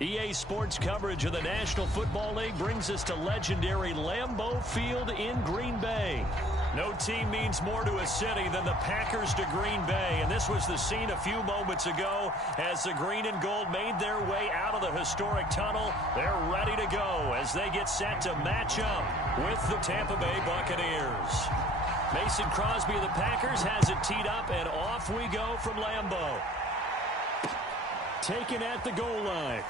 EA Sports coverage of the National Football League brings us to legendary Lambeau Field in Green Bay. No team means more to a city than the Packers to Green Bay, and this was the scene a few moments ago as the green and gold made their way out of the historic tunnel. They're ready to go as they get set to match up with the Tampa Bay Buccaneers. Mason Crosby of the Packers has it teed up, and off we go from Lambeau. Taken at the goal line.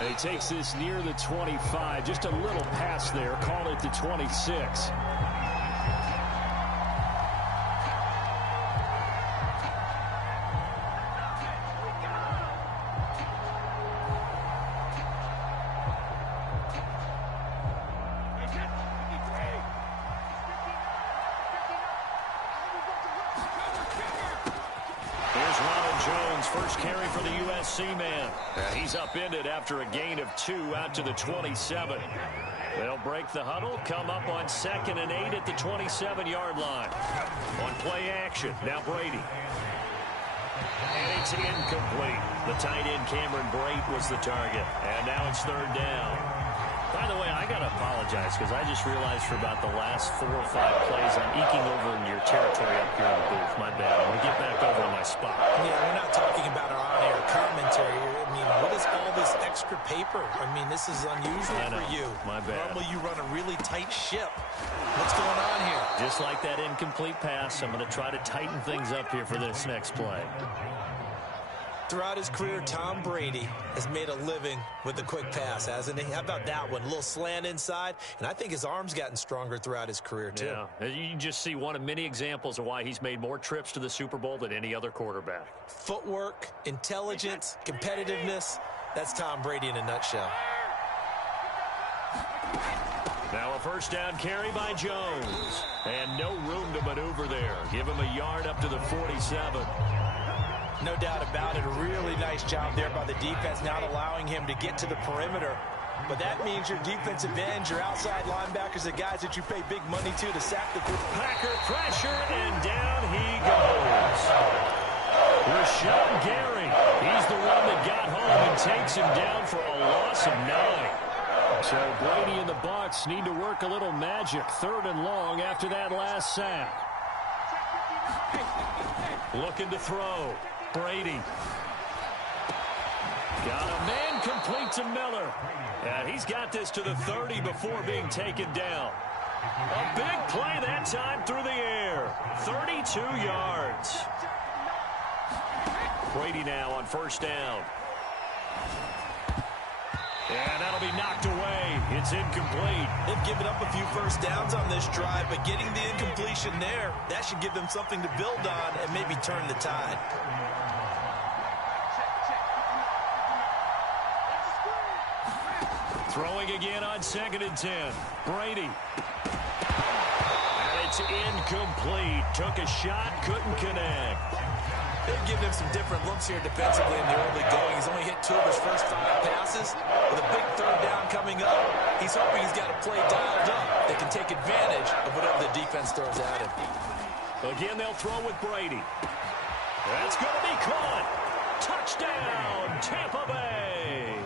He takes this near the 25. Just a little pass there. Call it the 26. First carry for the USC man. He's upended after a gain of 2 out to the 27. They'll break the huddle, come up on 2nd and 8 at the 27-yard line. On play action, now Brady. And it's incomplete. The tight end Cameron Brate was the target. And now it's 3rd down. By the way, I got to apologize because I just realized for about the last 4 or 5 plays I'm eking over in your territory up here in the booth. My bad. I'm going to get back over to my spot. Yeah, we're not talking about our on-air commentary. I mean, what is all this extra paper? I mean, this is unusual for you. My bad. Normally you run a really tight ship. What's going on here? Just like that incomplete pass, I'm going to try to tighten things up here for this next play. Throughout his career, Tom Brady has made a living with the quick pass, hasn't he? How about that one? A little slant inside, and I think his arm's gotten stronger throughout his career, too. Yeah, you can just see one of many examples of why he's made more trips to the Super Bowl than any other quarterback. Footwork, intelligence, competitiveness, that's Tom Brady in a nutshell. Now a first down carry by Jones, and no room to maneuver there. Give him a yard up to the 47. No doubt about it. A really nice job there by the defense, not allowing him to get to the perimeter. But that means your defensive ends, your outside linebackers, the guys that you pay big money to sack the Packer pressure, and down he goes. Rashawn Gary. He's the one that got home and takes him down for a loss of 9. So Brady and the Bucs need to work a little magic. 3rd and long after that last sack. Looking to throw. Brady. Got a man complete to Miller. And he's got this to the 30 before being taken down. A big play that time through the air. 32 yards. Brady now on first down. And that'll be knocked away. It's incomplete. They've given up a few first downs on this drive, but getting the incompletion there, that should give them something to build on and maybe turn the tide. Throwing again on 2nd and 10. Brady. And it's incomplete. Took a shot, couldn't connect. They've given him some different looks here defensively in the early going. He's only hit 2 of his first 5 passes. With a big 3rd down coming up, he's hoping he's got a play dialed up that can take advantage of whatever the defense throws at him. Again, they'll throw with Brady. That's going to be caught. Touchdown, Tampa Bay.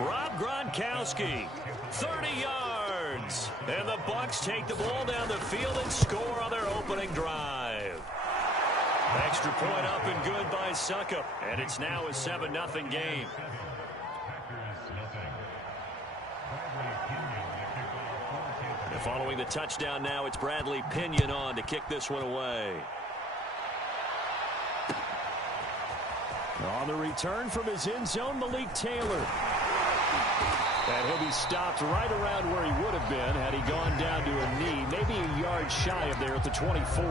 Rob Gronkowski, 30 yards. And the Bucs take the ball down the field and score on their opening drive. Extra point up and good by Succop. And it's now a 7-0 game. And following the touchdown now, it's Bradley Pinion on to kick this one away. On the return from his end zone, Malik Taylor. And he'll be stopped right around where he would have been had he gone down to a knee, maybe a yard shy of there at the 24.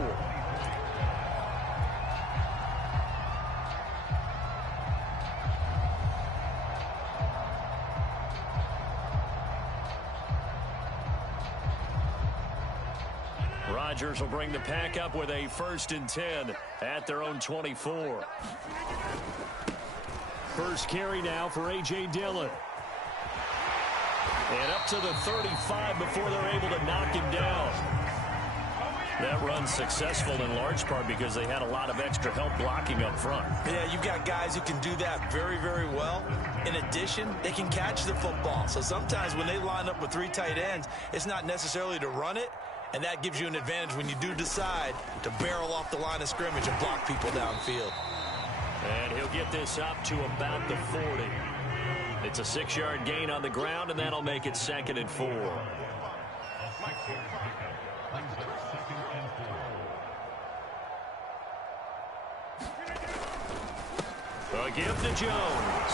Rodgers will bring the pack up with a 1st and 10 at their own 24. First carry now for A.J. Dillon. And up to the 35 before they're able to knock him down. That run's successful in large part because they had a lot of extra help blocking up front. Yeah, you've got guys who can do that very, very well. In addition, they can catch the football. So sometimes when they line up with 3 tight ends, it's not necessarily to run it, and that gives you an advantage when you do decide to barrel off the line of scrimmage and block people downfield. And he'll get this up to about the 40. It's a 6-yard gain on the ground, and that'll make it 2nd and 4. A give to Jones.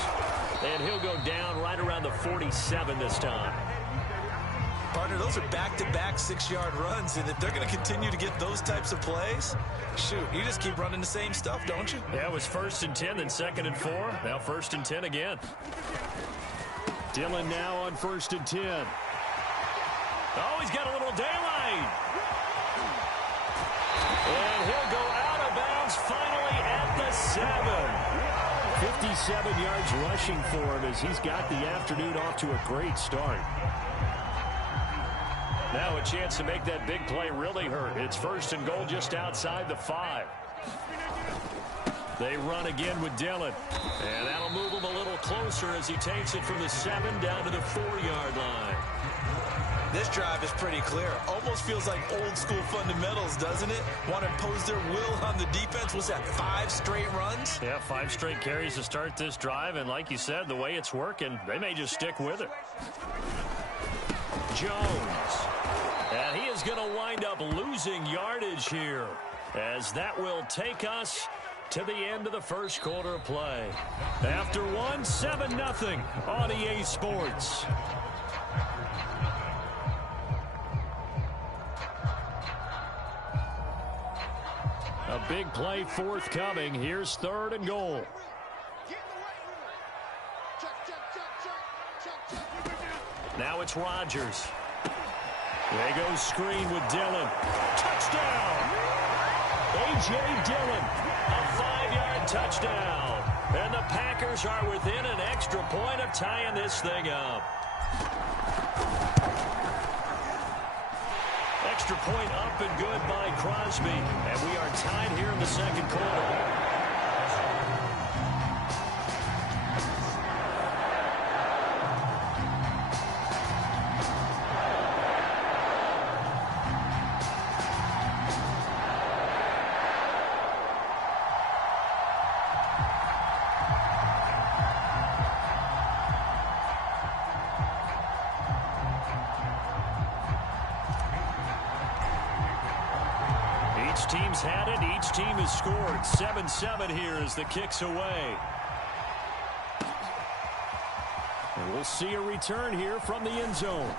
And he'll go down right around the 47 this time. Partner, those are back-to-back 6-yard runs, and if they're going to continue to get those types of plays, shoot, you just keep running the same stuff, don't you? Yeah, it was 1st and 10, then 2nd and 4. Now 1st and 10 again. Dillon now on 1st and 10. Oh, he's got a little daylight. And he'll go out of bounds finally at the 7. 57 yards rushing for him as he's got the afternoon off to a great start. Now a chance to make that big play really hurt. It's 1st and goal just outside the 5. They run again with Dillon. And that'll move him a little closer as he takes it from the 7 down to the 4-yard line. This drive is pretty clear. Almost feels like old school fundamentals, doesn't it? Want to impose their will on the defense. Was that 5 straight runs? Yeah, 5 straight carries to start this drive. And like you said, the way it's working, they may just stick with it. Jones. And he is going to wind up losing yardage here, as that will take us to the end of the first quarter of play. After 1, 7-0 on EA Sports. A big play forthcoming. Here's 3rd and goal. Now it's Rodgers. They go screen with Dillon. Touchdown! A.J. Dillon, a 5-yard touchdown. And the Packers are within an extra point of tying this thing up. Extra point up and good by Crosby. And we are tied here in the 2nd quarter. Team's had it. Each team has scored. 7-7 here as the kick's away. And we'll see a return here from the end zone.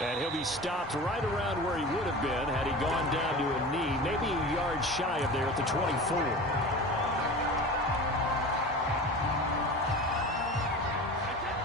And he'll be stopped right around where he would have been had he gone down to a knee, maybe a yard shy of there at the 24.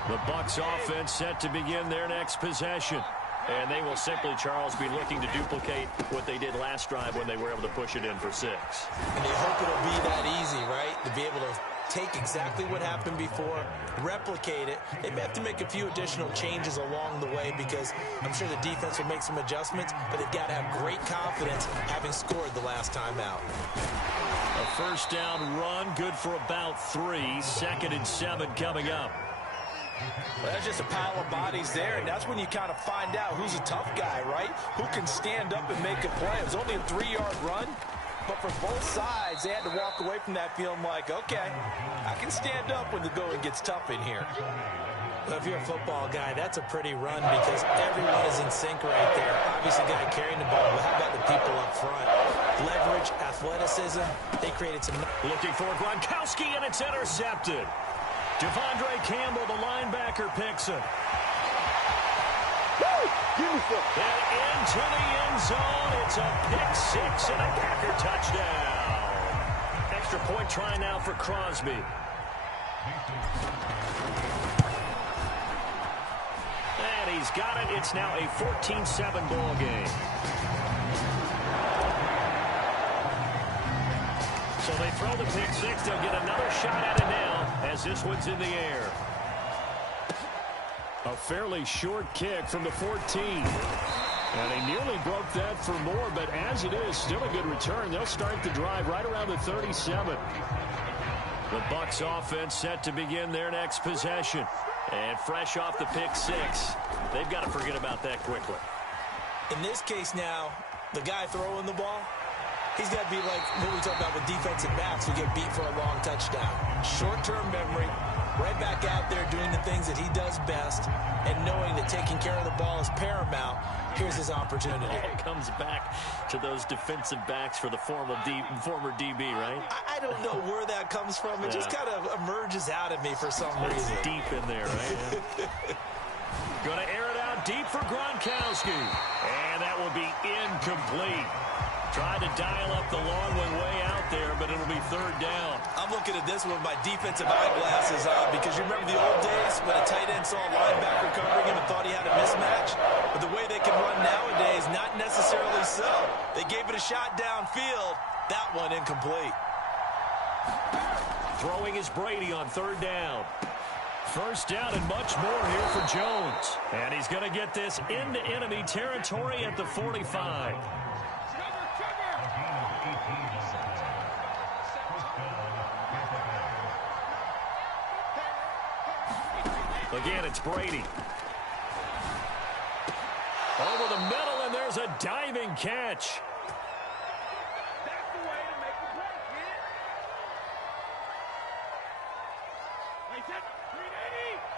The Bucs offense set to begin their next possession. And they will simply, Charles, be looking to duplicate what they did last drive when they were able to push it in for 6. And they hope it'll be that easy, right? To be able to take exactly what happened before, replicate it. They may have to make a few additional changes along the way because I'm sure the defense will make some adjustments, but they've got to have great confidence having scored the last time out. A 1st down run, good for about 3. 2nd and 7 coming up. Well, that's just a pile of bodies there, and that's when you kind of find out who's a tough guy, right? Who can stand up and make a play. It was only a 3-yard run, but for both sides, they had to walk away from that feeling like, okay, I can stand up when the going gets tough in here. Well, if you're a football guy, that's a pretty run because everyone is in sync right there. Obviously, the guy carrying the ball, but how about the people up front? Leverage, athleticism, they created some... Looking for Gronkowski, and it's intercepted. Devondre Campbell, the linebacker, picks it. And into the end zone, it's a pick 6 and a Packer touchdown. Extra point try now for Crosby. And he's got it. It's now a 14-7 ball game. So they throw the pick 6. They'll get another shot at it now as this one's in the air. A fairly short kick from the 14. And they nearly broke that for more, but as it is, still a good return. They'll start the drive right around the 37. The Bucs offense set to begin their next possession. And fresh off the pick six, they've got to forget about that quickly. In this case now, the guy throwing the ball, he's got to be like what we talk about with defensive backs who get beat for a long touchdown. Short-term memory, right back out there doing the things that he does best, and knowing that taking care of the ball is paramount. Here's his opportunity. It comes back to those defensive backs for the former DB, right? I don't know where that comes from. It just kind of emerges out of me for some reason. It's deep in there, right? Going to air it out deep for Gronkowski. And that will be incomplete. Tried to dial up the long one way out there, but it'll be third down. I'm looking at this with my defensive eyeglasses on because you remember the old days when a tight end saw a linebacker covering him and thought he had a mismatch? But the way they can run nowadays, not necessarily so. They gave it a shot downfield. That one incomplete. Throwing is Brady on third down. First down and much more here for Jones. And he's going to get this into enemy territory at the 45. Again, it's Brady. Over the middle, and there's a diving catch.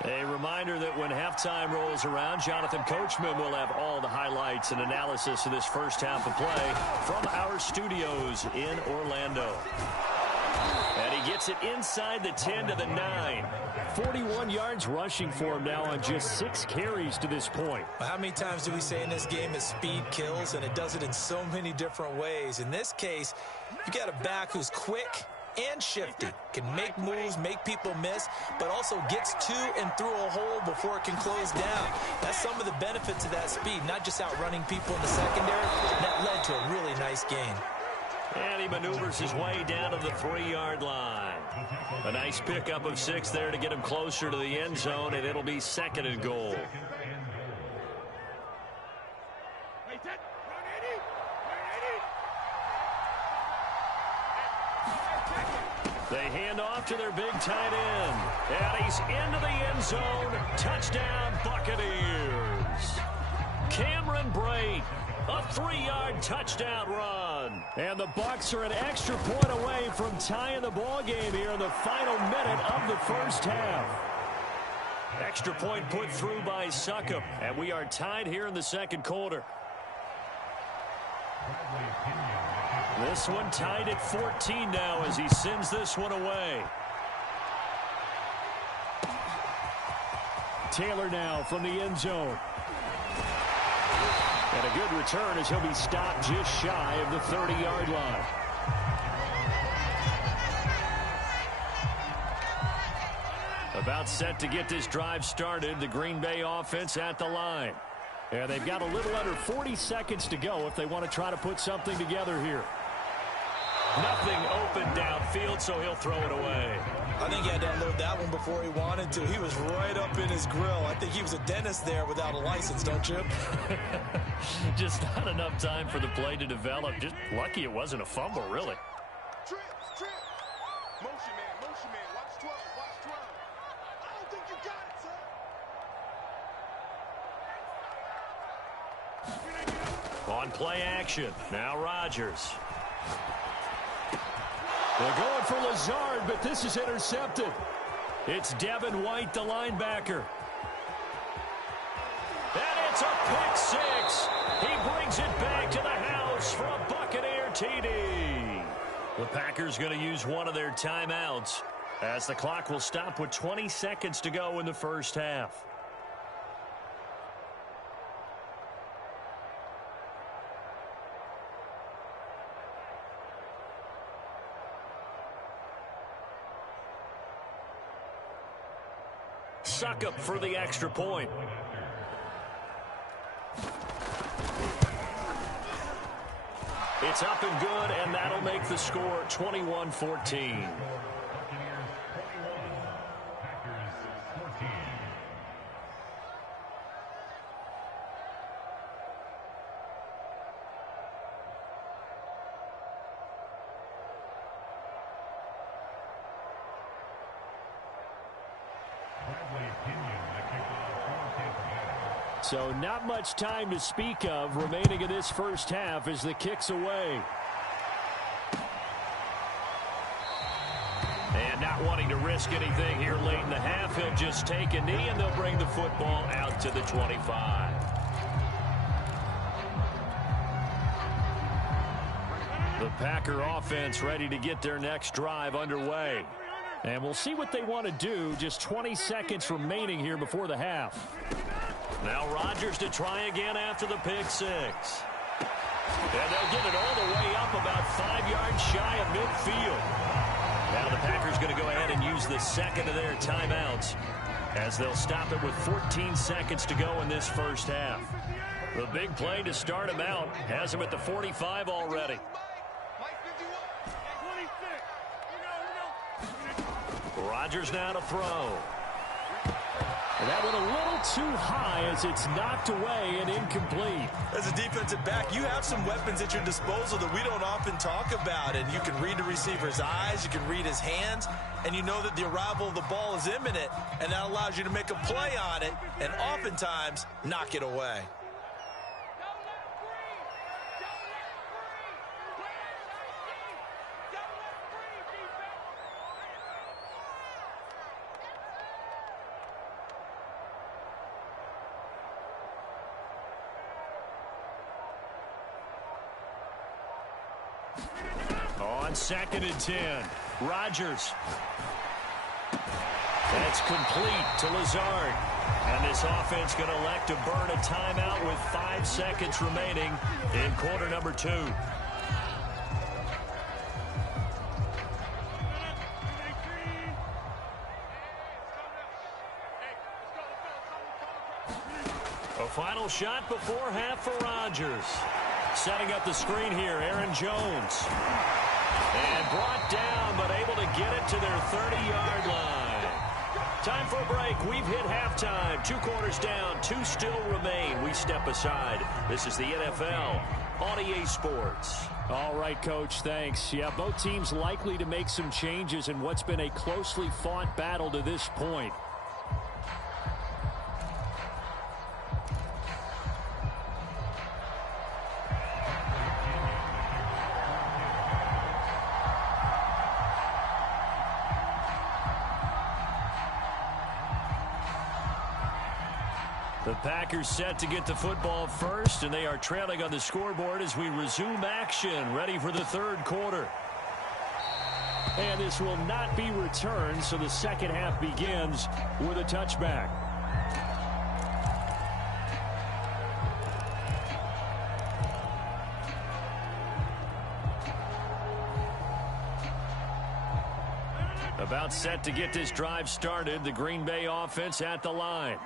A reminder that when halftime rolls around, Jonathan Coachman will have all the highlights and analysis of this first half of play from our studios in Orlando. And he gets it inside the 10 to the 9. 41 yards rushing for him now on just 6 carries to this point. How many times do we say in this game that speed kills, and it does it in so many different ways? In this case, you got a back who's quick and shifty, can make moves, make people miss, but also gets to and through a hole before it can close down. That's some of the benefits of that speed, not just outrunning people in the secondary. That led to a really nice gain. And he maneuvers his way down to the 3-yard line. A nice pickup of 6 there to get him closer to the end zone, and it'll be second and goal. They hand off to their big tight end. And he's into the end zone. Touchdown, Buccaneers. Cameron Brate, a 3-yard touchdown run. And the Bucs are an extra point away from tying the ball game here in the final minute of the first half. Extra point put through by Succop. And we are tied here in the second quarter. This one tied at 14 now as he sends this one away. Taylor now from the end zone. And a good return as he'll be stopped just shy of the 30-yard line. About set to get this drive started, the Green Bay offense at the line. And they've got a little under 40 seconds to go if they want to try to put something together here. Nothing open downfield, so he'll throw it away. I think he had to unload that one before he wanted to. He was right up in his grill. I think he was a dentist there without a license, don't you? Just not enough time for the play to develop. Just lucky it wasn't a fumble, really. Trip. Motion man. Watch 12. I don't think you got it, sir. On play action. Now Rodgers. They're going for Lazard, but this is intercepted. It's Devin White, the linebacker. And it's a pick six. He brings it back to the house for a Buccaneer TD. The Packers going to use one of their timeouts as the clock will stop with 20 seconds to go in the first half. Succop for the extra point. It's up and good, and that'll make the score 21-14. So not much time to speak of remaining in this first half as the kick's away. And not wanting to risk anything here late in the half, he'll just take a knee and they'll bring the football out to the 25. The Packer offense ready to get their next drive underway. And we'll see what they want to do. Just 20 seconds remaining here before the half. Now Rodgers to try again after the pick six. And they'll get it all the way up about 5 yards shy of midfield. Now the Packers going to go ahead and use the second of their timeouts as they'll stop it with 14 seconds to go in this first half. The big play to start him out has him at the 45 already. Rodgers now to throw. And that went a little too high as it's knocked away and incomplete. As a defensive back, you have some weapons at your disposal that we don't often talk about. And you can read the receiver's eyes, you can read his hands, and you know that the arrival of the ball is imminent, and that allows you to make a play on it and oftentimes knock it away. On 2nd and 10, Rodgers. That's complete to Lazard. And this offense going to elect to burn a timeout with 5 seconds remaining in quarter number 2. A final shot before half for Rodgers. Setting up the screen here, Aaron Jones. And brought down, but able to get it to their 30-yard line. Time for a break. We've hit halftime. 2 quarters down, 2 still remain. We step aside. This is the NFL on EA Sports. All right, Coach, thanks. Yeah, both teams likely to make some changes in what's been a closely fought battle to this point. The Packers set to get the football first, and they are trailing on the scoreboard as we resume action, ready for the 3rd quarter. And this will not be returned, so the second half begins with a touchback. About set to get this drive started, the Green Bay offense at the line.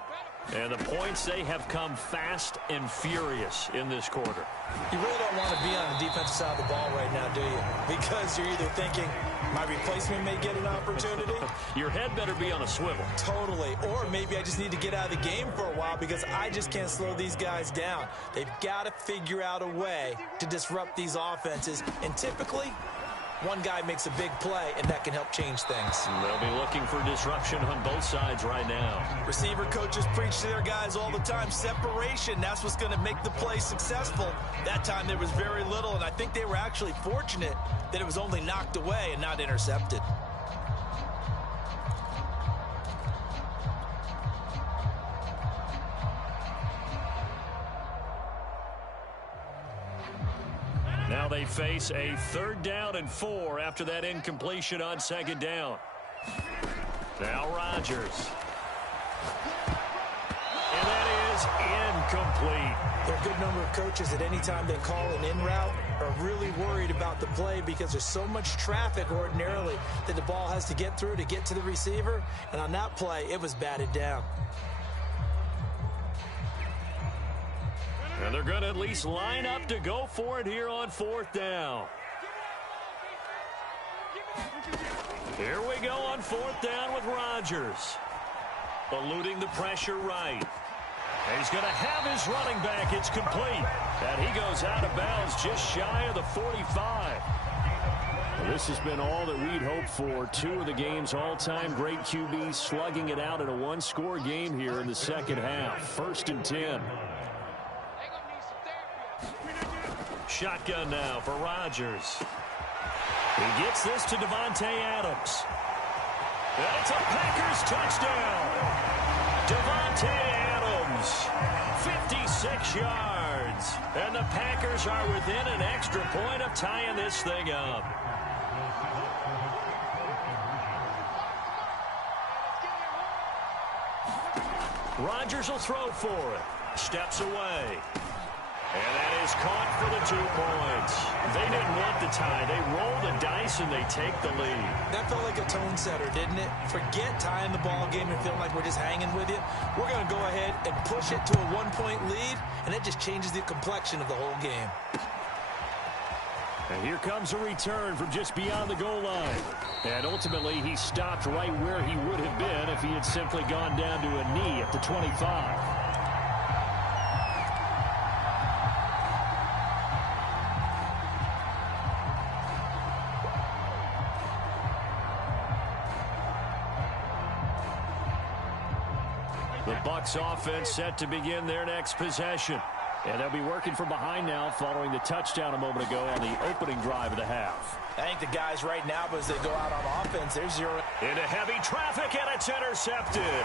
And the points, they have come fast and furious in this quarter. You really don't want to be on the defensive side of the ball right now, do you? Because you're either thinking, my replacement may get an opportunity. Your head better be on a swivel. Totally. Or maybe I just need to get out of the game for a while because I just can't slow these guys down. They've got to figure out a way to disrupt these offenses. And typically, one guy makes a big play, and that can help change things. They'll be looking for disruption on both sides right now. Receiver coaches preach to their guys all the time. Separation, that's what's going to make the play successful. That time there was very little, and I think they were actually fortunate that it was only knocked away and not intercepted. Now they face a 3rd down and 4 after that incompletion on 2nd down. Now Rodgers. And that is incomplete. There are a good number of coaches at any time they call an in route are really worried about the play because there's so much traffic ordinarily that the ball has to get through to get to the receiver. And on that play, it was batted down. And they're going to at least line up to go for it here on 4th down. Here we go on 4th down with Rodgers. Eluding the pressure right. And he's going to have his running back. It's complete. And he goes out of bounds just shy of the 45. Well, this has been all that we'd hoped for. Two of the game's all-time great QBs slugging it out in a one-score game here in the second half. 1st and 10. Shotgun now for Rodgers. He gets this to Davante Adams. And it's a Packers touchdown. Davante Adams, 56 yards. And the Packers are within an extra point of tying this thing up. Rodgers will throw for it. Steps away. And that is caught for the 2 points. They didn't want the tie. They roll the dice and they take the lead. That felt like a tone setter, didn't it? Forget tying the ball game and feeling like we're just hanging with you. We're going to go ahead and push it to a 1-point lead, and it just changes the complexion of the whole game. And here comes a return from just beyond the goal line. And ultimately, he stopped right where he would have been if he had simply gone down to a knee at the 25. The Bucs offense set to begin their next possession. And they'll be working from behind now following the touchdown a moment ago on the opening drive of the half. I think the guys right now, as they go out on offense, they're zeroing into heavy traffic, and it's intercepted.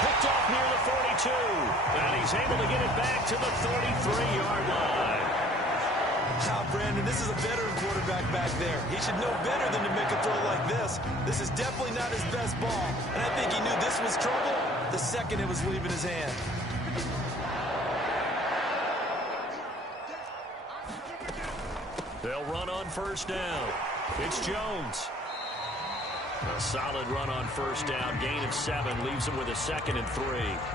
Picked off near the 42. And he's able to get it back to the 33-yard line. Now, Brandon, this is a veteran quarterback back there. He should know better than to make a throw like this. This is definitely not his best ball. And I think he knew this was trouble the second it was leaving his hand. They'll run on first down. It's Jones. A solid run on first down. Gain of 7 leaves him with a 2nd and 3.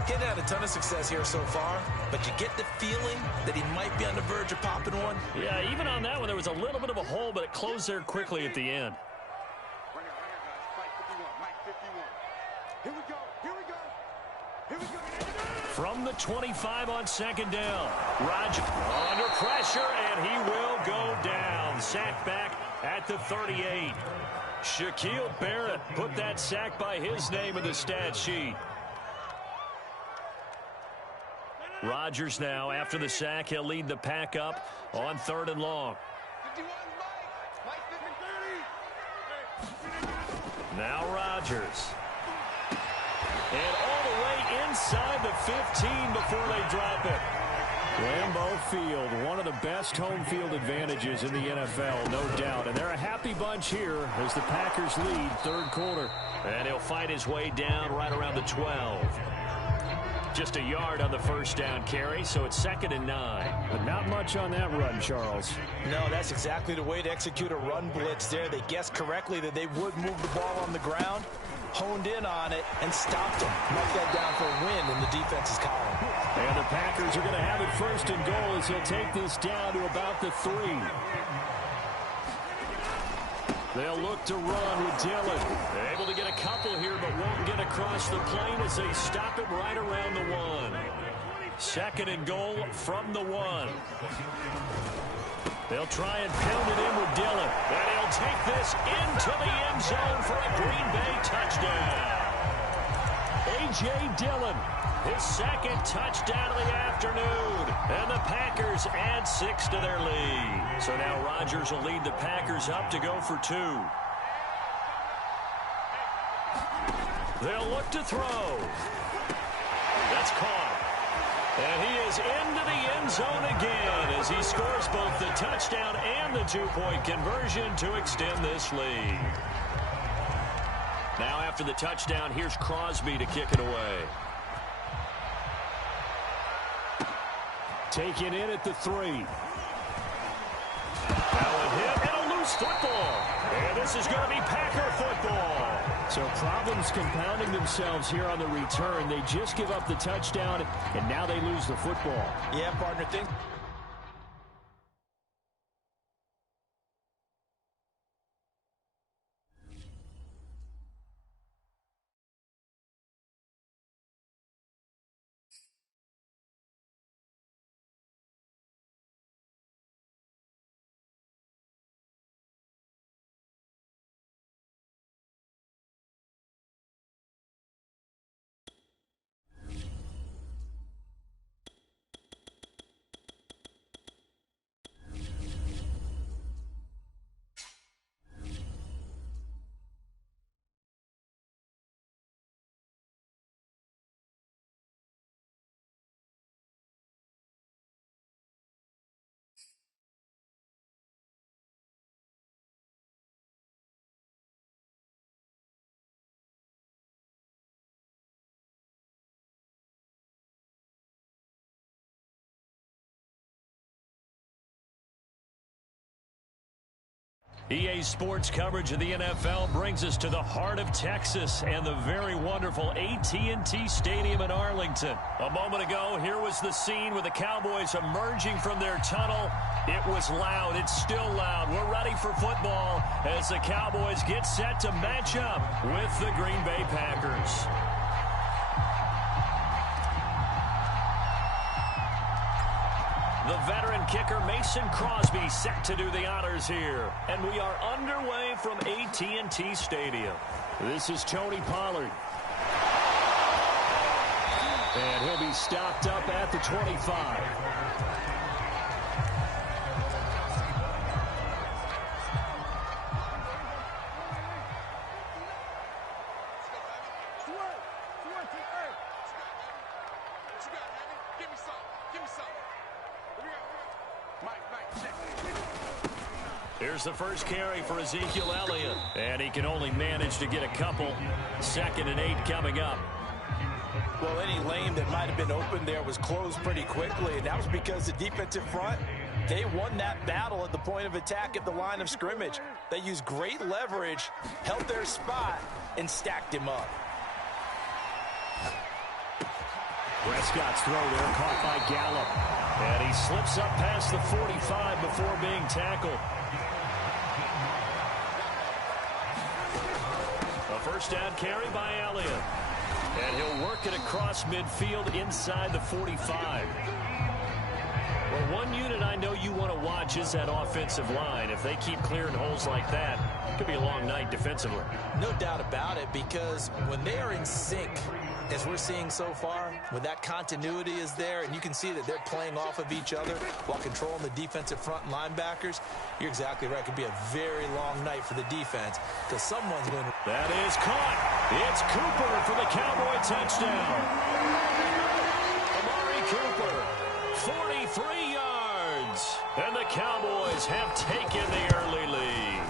Getting had a ton of success here so far, but you get the feeling that he might be on the verge of popping one. Yeah, even on that one, there was a little bit of a hole, but it closed there quickly at the end. Here we go. Here we go. Here we go. From the 25 on 2nd down. Rodgers under pressure, and he will go down. Sacked back at the 38. Shaquille Barrett put that sack by his name in the stat sheet. Rodgers now, after the sack, he'll lead the pack up on 3rd and long. Now Rodgers. And all the way inside the 15 before they drop it. Lambeau Field, one of the best home field advantages in the NFL, no doubt. And they're a happy bunch here as the Packers lead 3rd quarter. And he'll fight his way down right around the 12. Just a yard on the first down carry, so it's 2nd and 9. But not much on that run, Charles. No, that's exactly the way to execute a run blitz there. They guessed correctly that they would move the ball on the ground, honed in on it, and stopped him. Knocked that down for a win in the defense's column. And the Packers are going to have it 1st and goal as he'll take this down to about the 3. They'll look to run with Dillon. They're able to get a couple here, but won't get across the plane as they stop it right around the 1. 2nd and goal from the 1. They'll try and pound it in with Dillon. And he'll take this into the end zone for a Green Bay touchdown. A.J. Dillon, his 2nd touchdown of the afternoon. And the Packers add 6 to their lead. So now Rodgers will lead the Packers up to go for 2. They'll look to throw. That's caught. And he is into the end zone again as he scores both the touchdown and the 2-point conversion to extend this lead. Now after the touchdown, here's Crosby to kick it away. Taken in at the 3. Now a hit and a loose football. And this is going to be Packer football. So problems compounding themselves here on the return. They just give up the touchdown, and now they lose the football. Yeah, partner, things EA Sports coverage of the NFL brings us to the heart of Texas and the very wonderful AT&T Stadium in Arlington. A moment ago, here was the scene with the Cowboys emerging from their tunnel. It was loud. It's still loud. We're ready for football as the Cowboys get set to match up with the Green Bay Packers. The veteran kicker Mason Crosby set to do the honors here. And we are underway from AT&T Stadium. This is Tony Pollard. And he'll be stopped up at the 25. Here's the first carry for Ezekiel Elliott. And he can only manage to get a couple. 2nd and 8 coming up. Well, any lane that might have been open there was closed pretty quickly, and that was because the defensive front, they won that battle at the point of attack at the line of scrimmage. They used great leverage, held their spot, and stacked him up. Prescott's throw there caught by Gallup. And he slips up past the 45 before being tackled. A first down carry by Elliott. And he'll work it across midfield inside the 45. Well, one unit I know you want to watch is that offensive line. If they keep clearing holes like that, it could be a long night defensively. No doubt about it, because when they are in sync, as we're seeing so far, when that continuity is there and you can see that they're playing off of each other while controlling the defensive front linebackers, you're exactly right. It could be a very long night for the defense because someone's going to... That is caught. It's Cooper for the Cowboy touchdown. Amari Cooper, 43 yards. And the Cowboys have taken the early lead.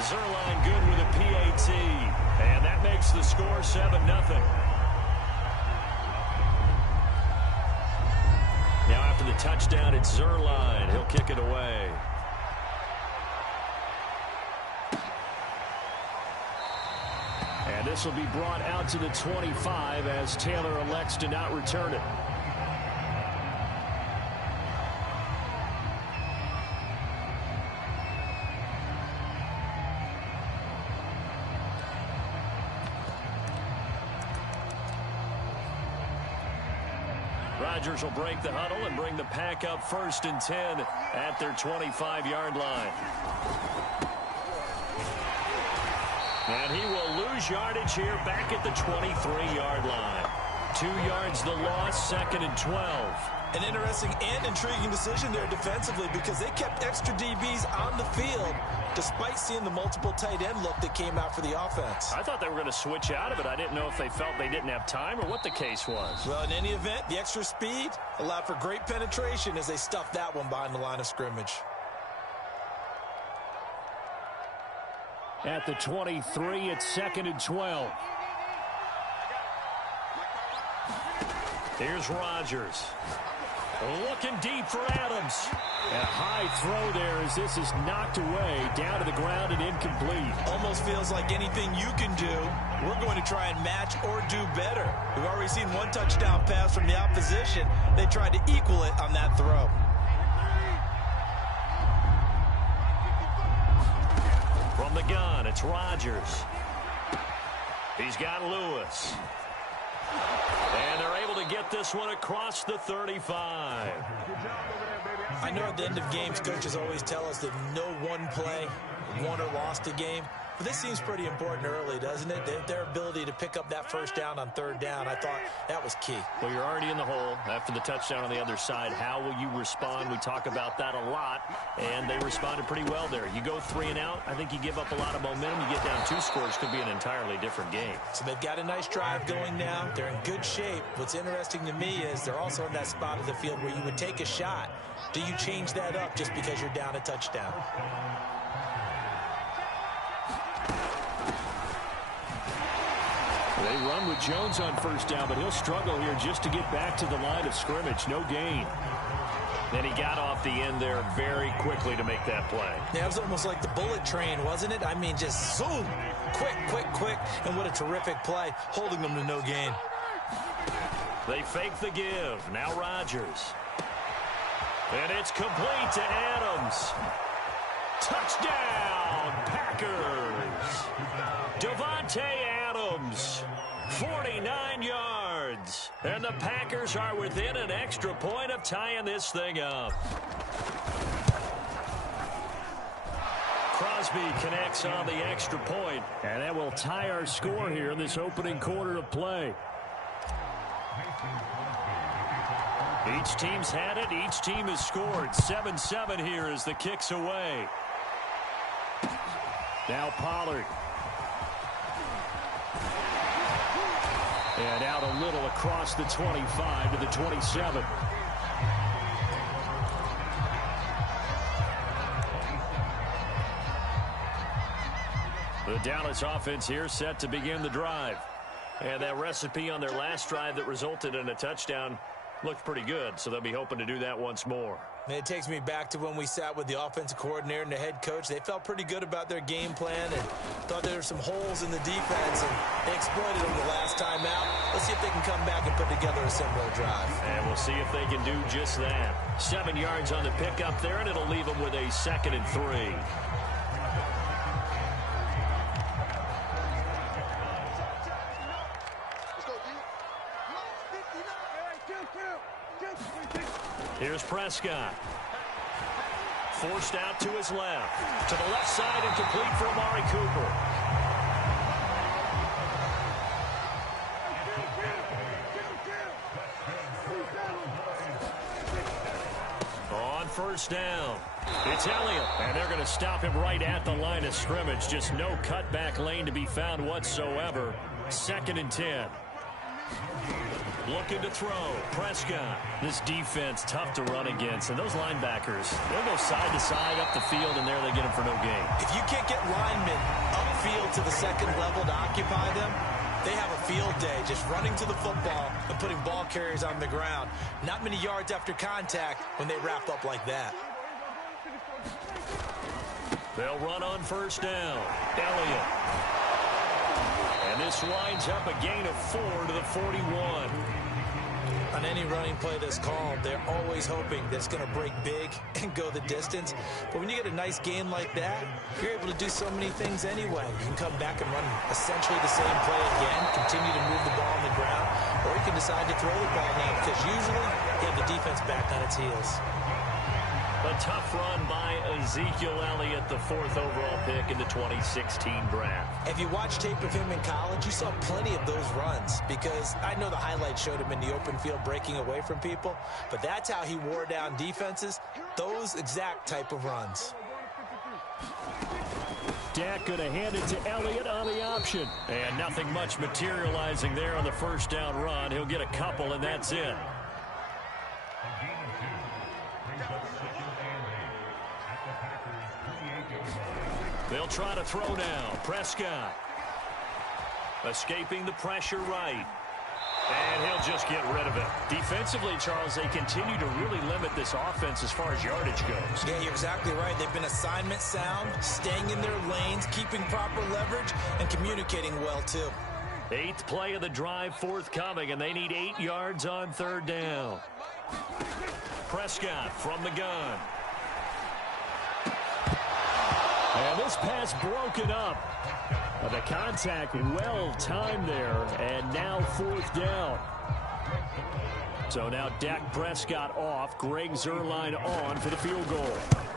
Zerline good with a PAT. And that makes the score 7-0. Now after the touchdown, it's Zerline. He'll kick it away. And this will be brought out to the 25 as Taylor elects to not return it. Rodgers will break the huddle and bring the pack up 1st and 10 at their 25-yard line. And he will lose yardage here back at the 23-yard line. 2 yards the loss, 2nd and 12. An interesting and intriguing decision there defensively because they kept extra DBs on the field despite seeing the multiple tight end look that came out for the offense. I thought they were going to switch out of it. I didn't know if they felt they didn't have time or what the case was. Well, in any event, the extra speed allowed for great penetration as they stuffed that one behind the line of scrimmage. At the 23, it's 2nd and 12. Here's Rodgers. Looking deep for Adams. And a high throw there as this is knocked away, down to the ground and incomplete. Almost feels like anything you can do, we're going to try and match or do better. We've already seen one touchdown pass from the opposition. They tried to equal it on that throw. From the gun, it's Rodgers. He's got Lewis. And they're able to get this one across the 35. I know at the end of games, coaches always tell us that no one play won or lost a game. But this seems pretty important early, doesn't it? Their ability to pick up that first down on 3rd down, I thought that was key. Well, you're already in the hole after the touchdown on the other side. How will you respond? We talk about that a lot, and they responded pretty well there. You go 3 and out, I think you give up a lot of momentum. You get down 2 scores, could be an entirely different game. So they've got a nice drive going now. They're in good shape. What's interesting to me is they're also in that spot of the field where you would take a shot. Do you change that up just because you're down a touchdown? They run with Jones on 1st down, but he'll struggle here just to get back to the line of scrimmage. No gain. And he got off the end there very quickly to make that play. Yeah, it was almost like the bullet train, wasn't it? I mean, just zoom. Quick, quick, quick. And what a terrific play, holding them to no gain. They fake the give. Now Rodgers. And it's complete to Adams. Touchdown, Packers. Davante Adams, 49 yards. And the Packers are within an extra point of tying this thing up. Crosby connects on the extra point. And that will tie our score here in this opening quarter of play. Each team's had it. Each team has scored. 7-7 here as the kick's away. Now Pollard. And out a little across the 25 to the 27. The Dallas offense here set to begin the drive. And that recipe on their last drive that resulted in a touchdown looked pretty good, so they'll be hoping to do that once more. It takes me back to when we sat with the offensive coordinator and the head coach. They felt pretty good about their game plan and thought there were some holes in the defense, and they exploited them the last time out. Let's see if they can come back and put together a similar drive. And we'll see if they can do just that. 7 yards on the pickup there, and it'll leave them with a 2nd and 3. Here's Prescott. Forced out to his left. To the left side and complete for Amari Cooper. On first down. It's Elliott. And they're going to stop him right at the line of scrimmage. Just no cutback lane to be found whatsoever. 2nd and 10. Looking to throw. Prescott. This defense tough to run against. And those linebackers, they'll go side to side up the field, and there they get them for no gain. If you can't get linemen upfield to the second level to occupy them, they have a field day just running to the football and putting ball carriers on the ground. Not many yards after contact when they wrap up like that. They'll run on first down. Elliott. And this winds up a gain of 4 to the 41. On any running play that's called, they're always hoping that it's going to break big and go the distance. But when you get a nice game like that, you're able to do so many things anyway. You can come back and run essentially the same play again, continue to move the ball on the ground, or you can decide to throw the ball now because usually you have the defense back on its heels. A tough run by Ezekiel Elliott, the 4th overall pick in the 2016 draft. If you watched tape of him in college, you saw plenty of those runs because I know the highlights showed him in the open field breaking away from people, but that's how he wore down defenses, those exact type of runs. Dak going to hand it to Elliott on the option. And nothing much materializing there on the first down run. He'll get a couple, and that's it. They'll try to throw now. Prescott. Escaping the pressure right. And he'll just get rid of it. Defensively, Charles, they continue to really limit this offense as far as yardage goes. Yeah, you're exactly right. They've been assignment sound, staying in their lanes, keeping proper leverage, and communicating well, too. 8th play of the drive forthcoming, and they need 8 yards on 3rd down. Prescott from the gun. And this pass broken up. The contact well timed there, and now 4th down. So now Dak Prescott off, Greg Zuerlein on for the field goal.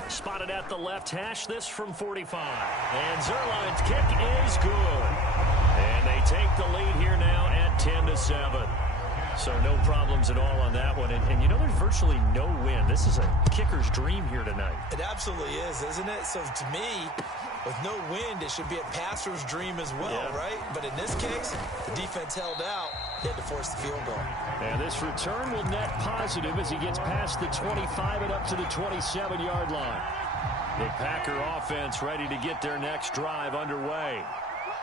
Spotted at the left hash, this from 45. And Zuerlein's kick is good. And they take the lead here now at 10-7. So no problems at all on that one. And you know, there's virtually no wind. This is a kicker's dream here tonight. It absolutely is, isn't it? So to me, with no wind, it should be a passer's dream as well, yeah. Right? But in this case, the defense held out. They had to force the field goal. And this return will net positive as he gets past the 25 and up to the 27-yard line. The Packer offense ready to get their next drive underway.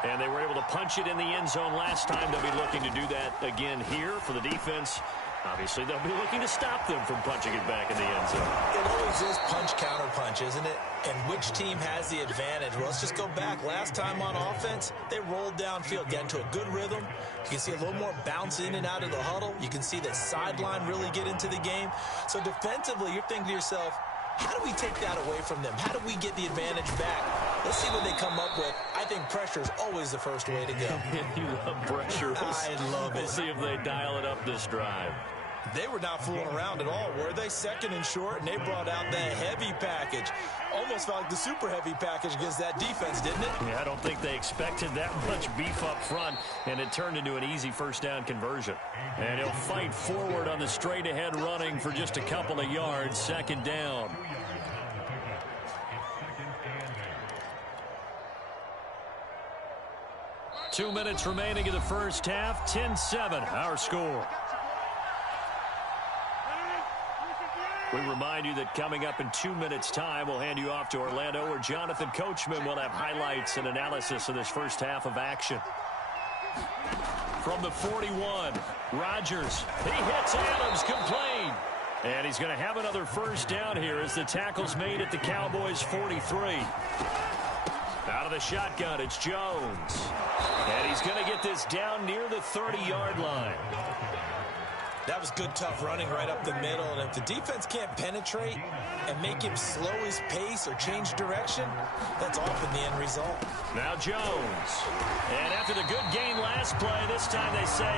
And they were able to punch it in the end zone last time. They'll be looking to do that again here for the defense. Obviously, they'll be looking to stop them from punching it back in the end zone. It always is punch-counter-punch, isn't it? And which team has the advantage? Well, let's just go back. Last time on offense, they rolled downfield, got into a good rhythm. You can see a little more bounce in and out of the huddle. You can see the sideline really get into the game. So defensively, you're thinking to yourself, how do we take that away from them? How do we get the advantage back? Let's see what they come up with. I think pressure is always the first way to go. You love pressure. I love it. We'll see if they dial it up this drive. They were not fooling around at all, were they? Second and short, and they brought out the heavy package. Almost felt like the super heavy package against that defense, didn't it? Yeah, I don't think they expected that much beef up front, and it turned into an easy first down conversion. And he'll fight forward on the straight-ahead running for just a couple of yards, second down. Two minutes remaining in the first half, 10-7, our score. We remind you that coming up in 2 minutes' time, we'll hand you off to Orlando, where Jonathan Coachman will have highlights and analysis of this first half of action. From the 41, Rodgers. He hits Adams, complete. And he's going to have another first down here as the tackle's made at the Cowboys' 43. Out of the shotgun, it's Jones. And he's going to get this down near the 30-yard line. That was good, tough running right up the middle. And if the defense can't penetrate and make him slow his pace or change direction, that's often the end result. Now Jones. And after the good gain last play, this time they say,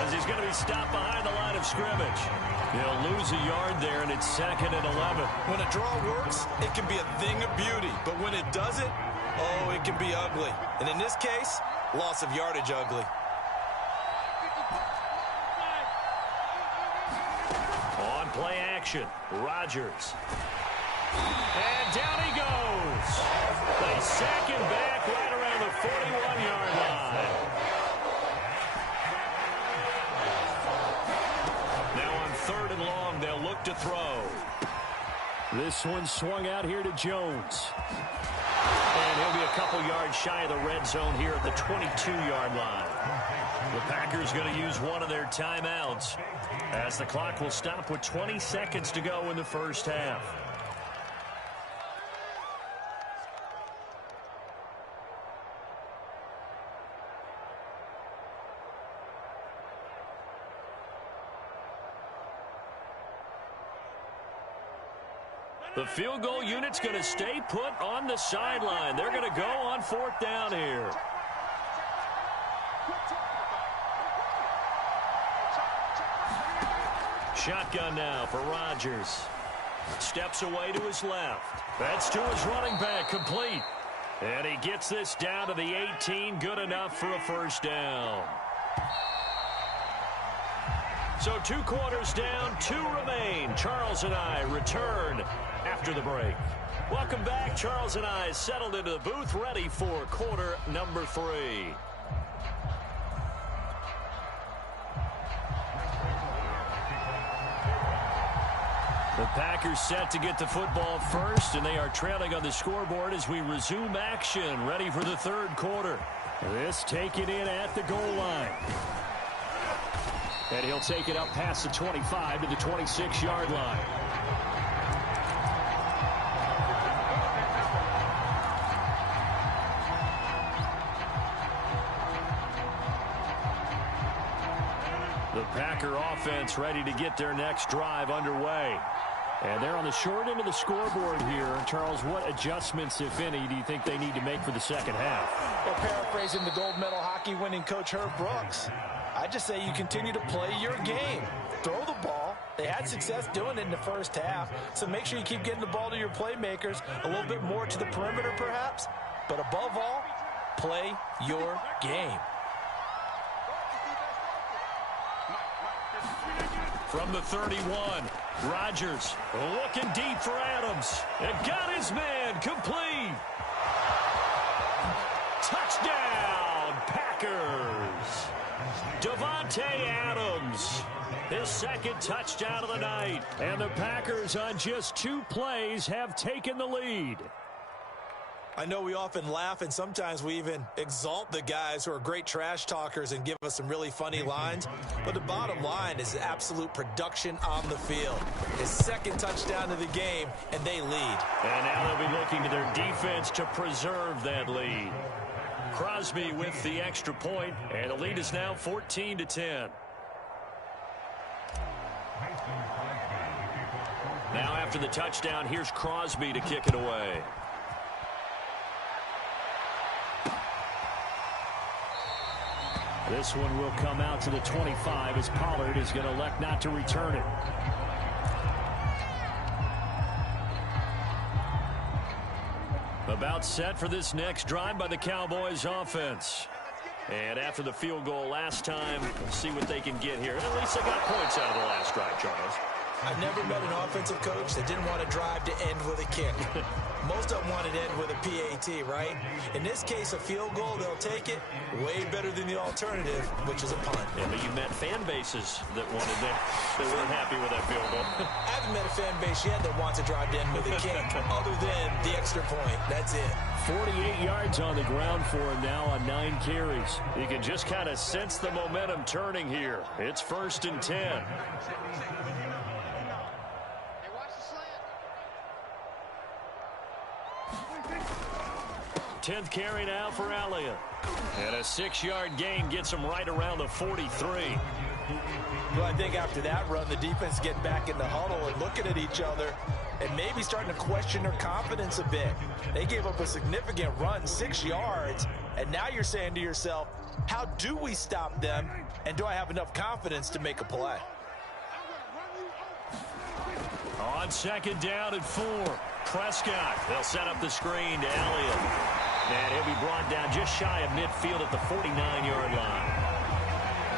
as he's going to be stopped behind the line of scrimmage. He'll lose a yard there, and it's 2nd and 11. When a draw works, it can be a thing of beauty. But when it doesn't, oh, it can be ugly. And in this case, loss of yardage ugly. Play action. Rodgers. And down he goes. They sack him back right around the 41-yard line. Now on 3rd and long, they'll look to throw. This one swung out here to Jones. And he'll be a couple yards shy of the red zone here at the 22-yard line. The Packers going to use one of their timeouts, as the clock will stop with 20 seconds to go in the first half. The field goal unit's going to stay put on the sideline. They're going to go on 4th down here. Shotgun now for Rodgers. Steps away to his left. That's to his running back, complete. And he gets this down to the 18, good enough for a first down. So 2 quarters down, 2 remain. Charles and I return after the break. Welcome back. Charles and I settled into the booth, ready for quarter number 3. The Packers set to get the football first, and they are trailing on the scoreboard as we resume action, ready for the 3rd quarter. This taken in at the goal line. And he'll take it up past the 25 to the 26-yard line. The Packer offense ready to get their next drive underway. And they're on the short end of the scoreboard here. Charles, what adjustments, if any, do you think they need to make for the second half? Well, paraphrasing the gold medal hockey winning coach Herb Brooks, I just say you continue to play your game. Throw the ball. They had success doing it in the first half, so make sure you keep getting the ball to your playmakers, a little bit more to the perimeter perhaps, but above all, play your game. From the 31, Rodgers looking deep for Adams. And got his man, complete. Touchdown, Packers. Davante Adams, his 2nd touchdown of the night. And the Packers on just 2 plays have taken the lead. I know we often laugh, and sometimes we even exalt the guys who are great trash talkers and give us some really funny lines. But the bottom line is absolute production on the field. His second touchdown of the game, and they lead. And now they'll be looking to their defense to preserve that lead. Crosby with the extra point, and the lead is now 14-10. Now after the touchdown, here's Crosby to kick it away. This one will come out to the 25 as Pollard is going to elect not to return it. About set for this next drive by the Cowboys offense. And after the field goal last time, we'll see what they can get here. At least they got points out of the last drive, Charles. I've never met an offensive coach that didn't want to drive to end with a kick. Most of them wanted to end with a PAT, right? In this case, a field goal, they'll take it. Way better than the alternative, which is a punt. Yeah, but you met fan bases that wanted that. They weren't happy with that field goal. I haven't met a fan base yet that wants to drive to end with a kick, other than the extra point. That's it. 48 yards on the ground for him now on 9 carries. You can just kind of sense the momentum turning here. It's 1st and 10. 10th carry now for Elliott. And a 6-yard gain gets him right around the 43. Well, I think after that run, the defense get back in the huddle and looking at each other and maybe starting to question their confidence a bit. They gave up a significant run, 6 yards, and now you're saying to yourself, how do we stop them, and do I have enough confidence to make a play? On 2nd down and 4, Prescott. They'll set up the screen to Elliott. And he'll be brought down just shy of midfield at the 49-yard line.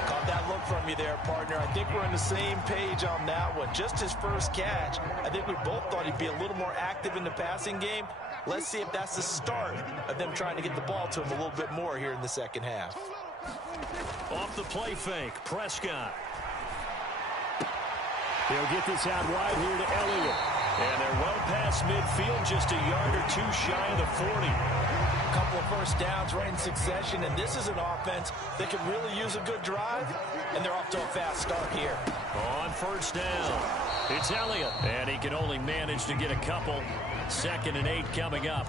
Caught that look from you there, partner. I think we're on the same page on that one. Just his first catch. I think we both thought he'd be a little more active in the passing game. Let's see if that's the start of them trying to get the ball to him a little bit more here in the second half. Off the play fake, Prescott. They'll get this out wide here to Elliott. And they're well past midfield, just a yard or two shy of the 40. A couple of first downs right in succession, and this is an offense that can really use a good drive, and they're off to a fast start here. On 1st down, it's Elliott, and he can only manage to get a couple. 2nd and 8 coming up.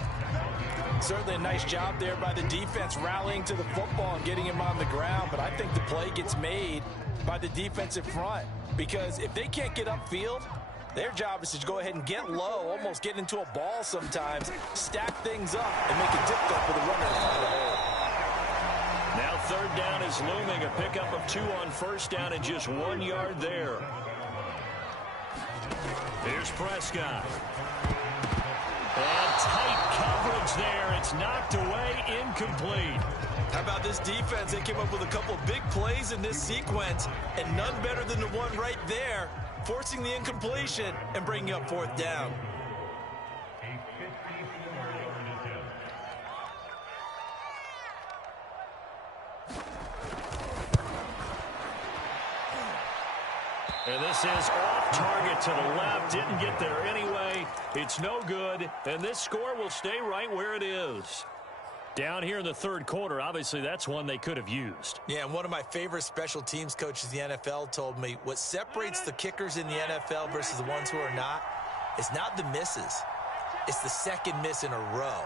Certainly a nice job there by the defense rallying to the football and getting him on the ground, but I think the play gets made by the defensive front, because if they can't get upfield, their job is to go ahead and get low, almost get into a ball sometimes, stack things up, and make it difficult for the runner to find a hole. Now 3rd down is looming, a pickup of 2 on 1st down and just 1 yard there. Here's Prescott. And tight coverage there. It's knocked away, incomplete. How about this defense? They came up with a couple of big plays in this sequence, and none better than the one right there, forcing the incompletion and bringing up 4th down. And this is off target to the left. Didn't get there anyway. It's no good. And this score will stay right where it is. Down here in the 3rd quarter, obviously that's one they could have used. Yeah, and one of my favorite special teams coaches in the NFL told me what separates the kickers in the NFL versus the ones who are not is not the misses. It's the second miss in a row.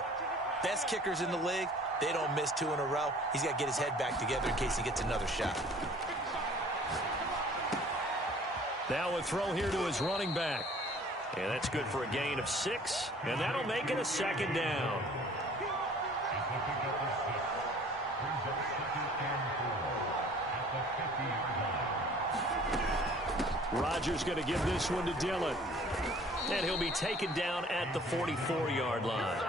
Best kickers in the league, they don't miss 2 in a row. He's got to get his head back together in case he gets another shot. Now a throw here to his running back. And that's good for a gain of 6. And that'll make it a 2nd down. Rodgers going to give this one to Dillon. And he'll be taken down at the 44-yard line.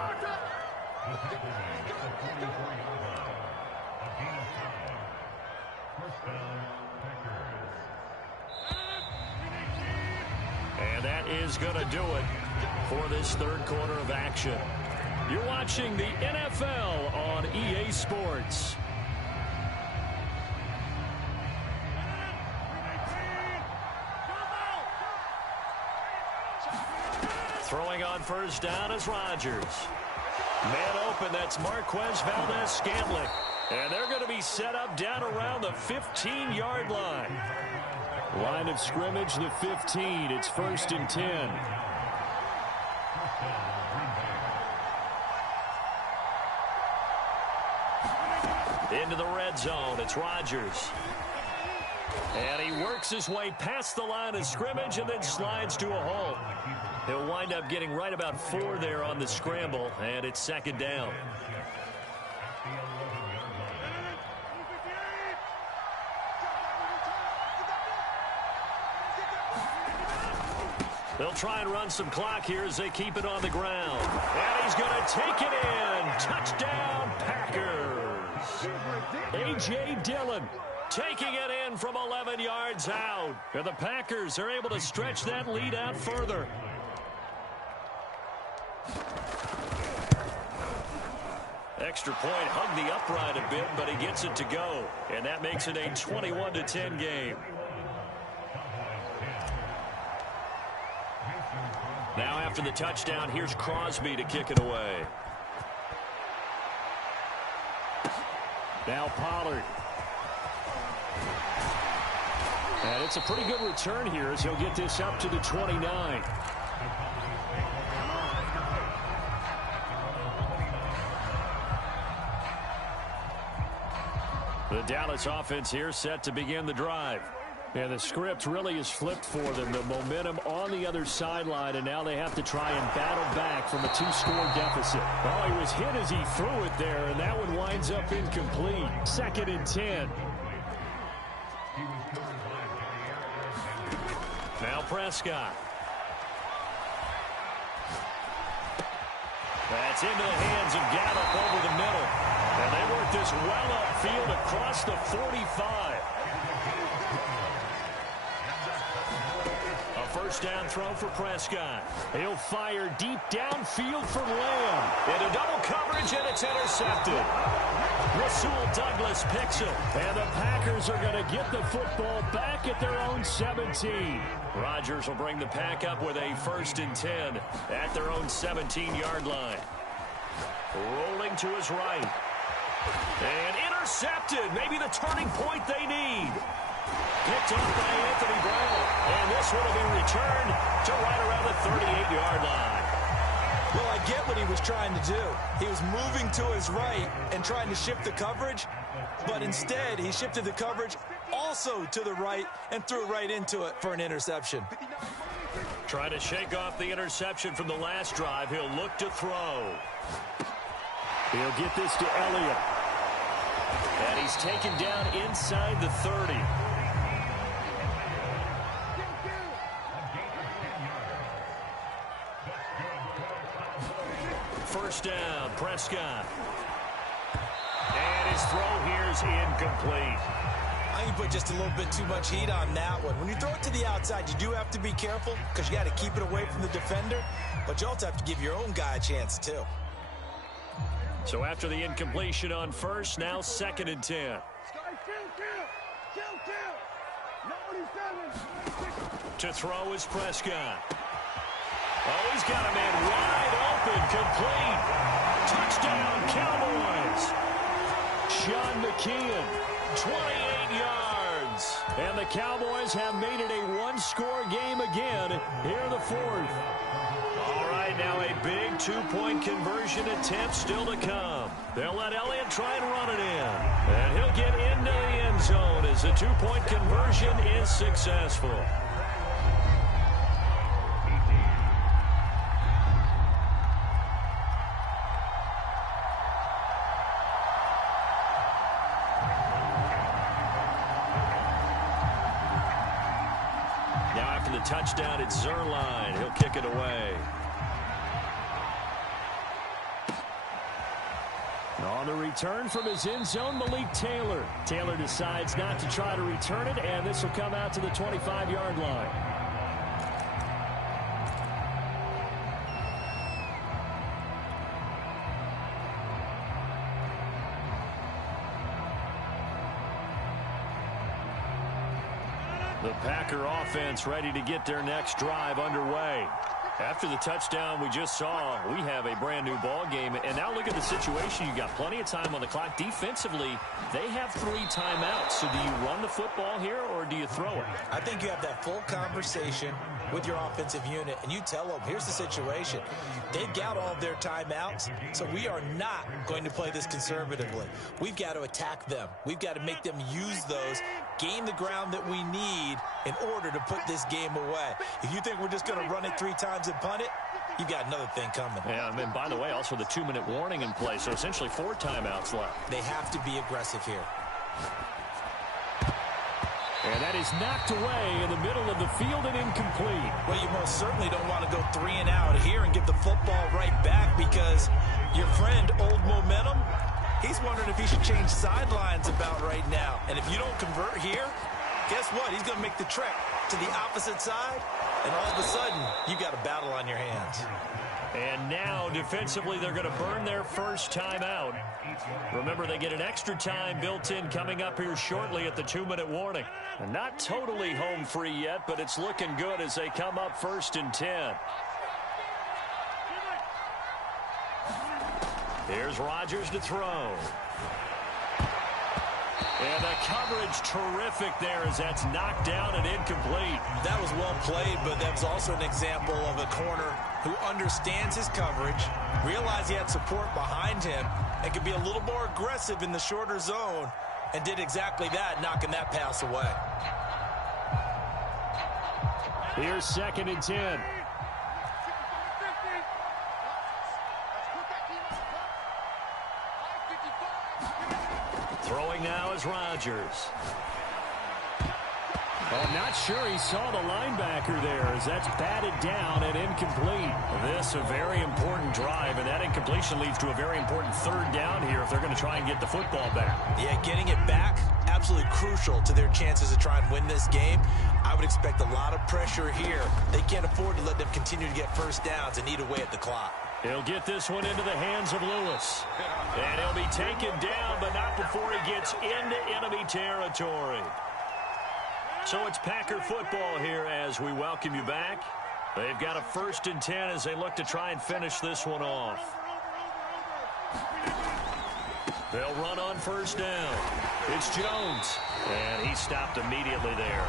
And that is going to do it for this 3rd quarter of action. You're watching the NFL on EA Sports. Throwing on 1st down is Rodgers. Man open, that's Marquez Valdez-Scantling. And they're going to be set up down around the 15-yard line. Line of scrimmage, the 15. It's 1st and 10. Into the red zone, it's Rodgers. And he works his way past the line of scrimmage and then slides to a hole. He'll wind up getting right about 4 there on the scramble, and it's 2nd down. They'll try and run some clock here as they keep it on the ground. And he's going to take it in. Touchdown, Packers. A.J. Dillon taking it in from 11 yards out. And the Packers are able to stretch that lead out further. Extra point, hugged the upright a bit, but he gets it to go. And that makes it a 21-10 game. Now after the touchdown, here's Crosby to kick it away. Now Pollard. And it's a pretty good return here as he'll get this up to the 29. The Dallas offense here set to begin the drive. And the script really is flipped for them. The momentum on the other sideline, and now they have to try and battle back from a 2-score deficit. Oh, he was hit as he threw it there, and that one winds up incomplete. 2nd and 10. Now Prescott. That's into the hands of Gallup over the middle. And they work this well upfield across the 45. First down throw for Prescott. He'll fire deep downfield for Lamb. Into double coverage, and it's intercepted. Rasul Douglas picks him. And the Packers are going to get the football back at their own 17. Rodgers will bring the Pack up with a 1st and 10 at their own 17-yard line. Rolling to his right. And intercepted. Maybe the turning point they need. Picked off by Anthony Brown. And this one will be returned to right around the 38-yard line. Well, I get what he was trying to do. He was moving to his right and trying to shift the coverage, but instead he shifted the coverage also to the right and threw right into it for an interception. Trying to shake off the interception from the last drive. He'll look to throw. He'll get this to Elliott. And he's taken down inside the 30. First down, Prescott. And his throw here is incomplete. I think you put just a little bit too much heat on that one. When you throw it to the outside, you do have to be careful because you got to keep it away from the defender, but you also have to give your own guy a chance too. So after the incompletion on first, now 2nd and 10. To throw is Prescott. Oh, he's got a man wide open, complete. Touchdown, Cowboys. Sean McKeon, 28 yards. And the Cowboys have made it a 1-score game again here in the 4th. All right, now a big 2-point conversion attempt still to come. They'll let Elliott try and run it in. And he'll get into the end zone as the 2-point conversion is successful. Touchdown, it's Zerline. He'll kick it away. On the return from his end zone, Malik Taylor. Taylor decides not to try to return it, and this will come out to the 25-yard line. The Packer offense ready to get their next drive underway. After the touchdown we just saw, we have a brand new ball game. And now look at the situation. You got plenty of time on the clock. Defensively, they have 3 timeouts. So do you run the football here or do you throw it? I think you have that full conversation with your offensive unit, and you tell them, here's the situation. They've got all of their timeouts, so we are not going to play this conservatively. We've got to attack them. We've got to make them use those, gain the ground that we need in order to put this game away. If you think we're just going to run it 3 times and punt it, you've got another thing coming. Yeah, and by the way, also the 2-minute warning in play, so essentially 4 timeouts left. They have to be aggressive here. And that is knocked away in the middle of the field and incomplete. Well, you most certainly don't want to go 3 and out here and give the football right back, because your friend, Old Momentum, he's wondering if he should change sidelines about right now. And if you don't convert here, guess what? He's going to make the trek to the opposite side, and all of a sudden, you got a battle on your hands. And now, defensively, they're going to burn their first timeout. Remember, they get an extra time built in coming up here shortly at the 2-minute warning. And not totally home free yet, but it's looking good as they come up 1st and 10. Here's Rodgers to throw. And the coverage terrific there as that's knocked down and incomplete. That was well played, but that was also an example of a corner who understands his coverage, realized he had support behind him, and could be a little more aggressive in the shorter zone, and did exactly that, knocking that pass away. Here's 2nd and 10. Throwing now is Rodgers. Well, I'm not sure he saw the linebacker there as that's batted down and incomplete. This a very important drive, and that incompletion leads to a very important 3rd down here if they're going to try and get the football back. Yeah, getting it back, absolutely crucial to their chances to try and win this game. I would expect a lot of pressure here. They can't afford to let them continue to get first downs and eat away at the clock. He'll get this one into the hands of Lewis. And he'll be taken down, but not before he gets into enemy territory. So it's Packer football here as we welcome you back. They've got a 1st and 10 as they look to try and finish this one off. They'll run on 1st down. It's Jones. And he stopped immediately there.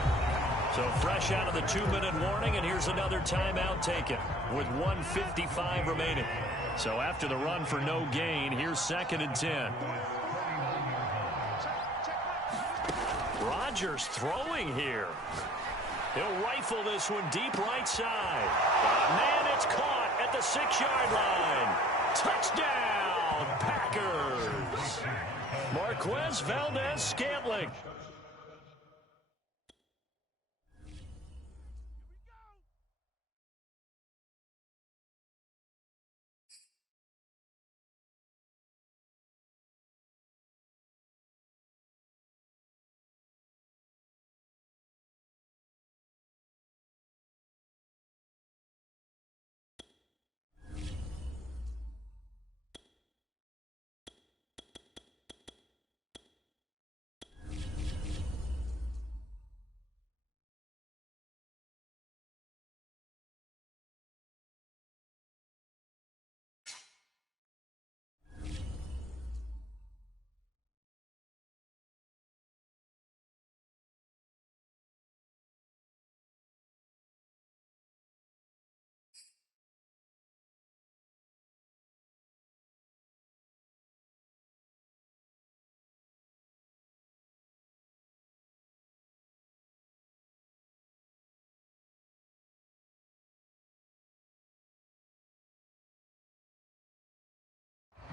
So fresh out of the 2-minute warning, and here's another timeout taken with 1:55 remaining. So after the run for no gain, here's 2nd and 10. Rodgers throwing here. He'll rifle this one deep right side. Man, it's caught at the 6-yard line. Touchdown, Packers. Marquez Valdez-Scantling.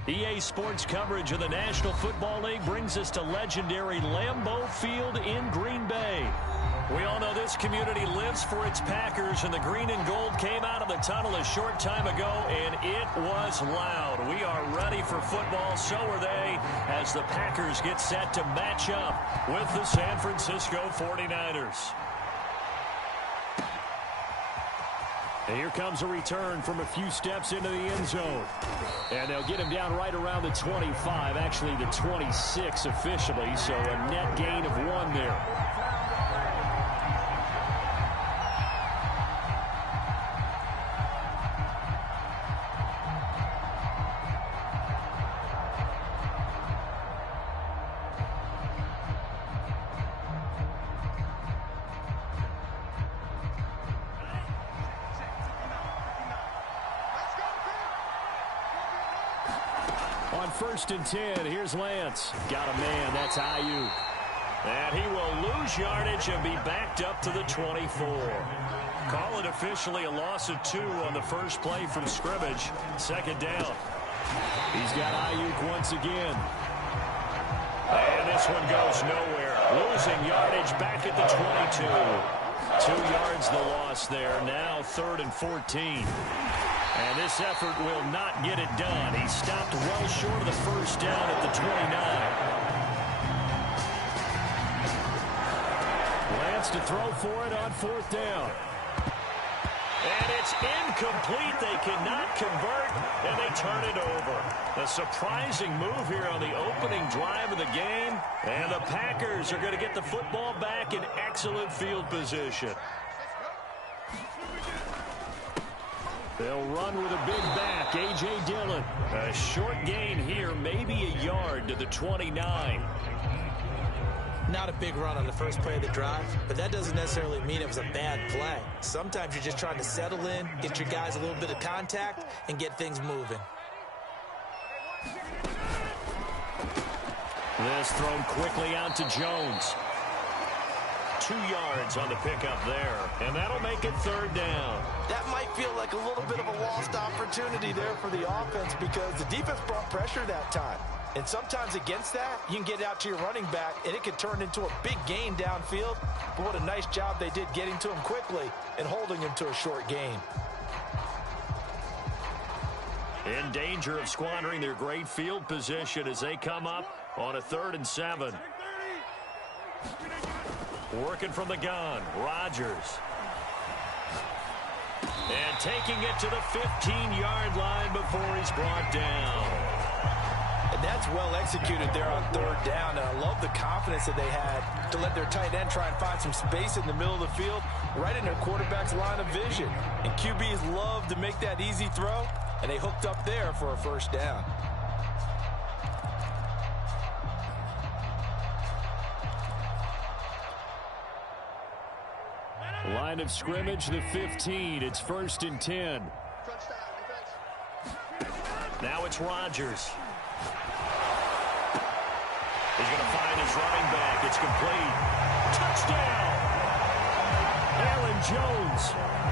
EA Sports coverage of the National Football League brings us to legendary Lambeau Field in Green Bay. We all know this community lives for its Packers, and the green and gold came out of the tunnel a short time ago, and it was loud. We are ready for football, so are they, as the Packers get set to match up with the San Francisco 49ers. And here comes a return from a few steps into the end zone. And they'll get him down right around the 25, actually the 26 officially, so a net gain of 1 there. On 1st and 10, here's Lance. Got a man, that's Ayuk. And he will lose yardage and be backed up to the 24. Call it officially a loss of 2 on the first play from scrimmage. 2nd down. He's got Ayuk once again. And this one goes nowhere. Losing yardage back at the 22. 2 yards the loss there. Now 3rd and 14. And this effort will not get it done. He stopped well short of the first down at the 29. Lance to throw for it on 4th down. And it's incomplete. They cannot convert, and they turn it over. A surprising move here on the opening drive of the game. And the Packers are going to get the football back in excellent field position. They'll run with a big back, A.J. Dillon. A short gain here, maybe a yard to the 29. Not a big run on the first play of the drive, but that doesn't necessarily mean it was a bad play. Sometimes you're just trying to settle in, get your guys a little bit of contact, and get things moving. This thrown quickly out to Jones. 2 yards on the pickup there, and that'll make it 3rd down. That might feel like a little bit of a lost opportunity there for the offense because the defense brought pressure that time. And sometimes against that, you can get out to your running back, and it could turn into a big gain downfield. But what a nice job they did getting to him quickly and holding him to a short gain. In danger of squandering their great field position as they come up on a 3rd and 7. Working from the gun, Rodgers. And taking it to the 15-yard line before he's brought down. And that's well executed there on 3rd down. And I love the confidence that they had to let their tight end try and find some space in the middle of the field, right in their quarterback's line of vision. And QBs love to make that easy throw, and they hooked up there for a 1st down. Line of scrimmage, the 15. It's 1st and 10. Now it's Rodgers. He's going to find his running back. It's complete. Touchdown! Aaron Jones,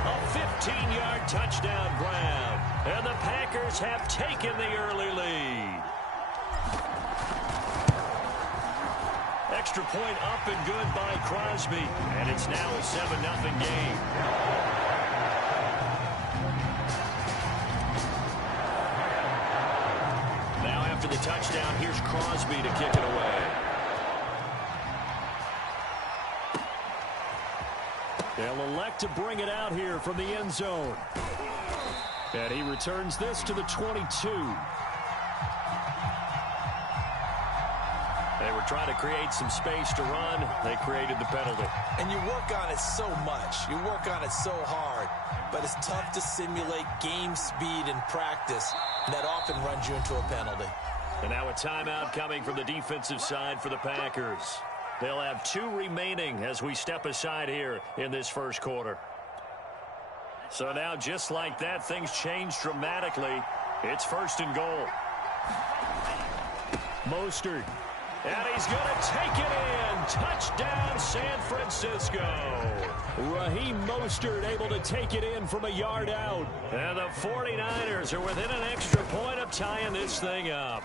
a 15-yard touchdown grab. And the Packers have taken the early lead. Extra point up and good by Crosby. And it's now a 7-0 game. Now after the touchdown, here's Crosby to kick it away. They'll elect to bring it out here from the end zone. And he returns this to the 22. They were trying to create some space to run. They created the penalty. And you work on it so much. You work on it so hard. But it's tough to simulate game speed in practice. And that often runs you into a penalty. And now a timeout coming from the defensive side for the Packers. They'll have 2 remaining as we step aside here in this first quarter. So now, just like that, things change dramatically. It's 1st and goal. Mostert. And he's going to take it in. Touchdown, San Francisco. Raheem Mostert able to take it in from a yard out. And the 49ers are within an extra point of tying this thing up.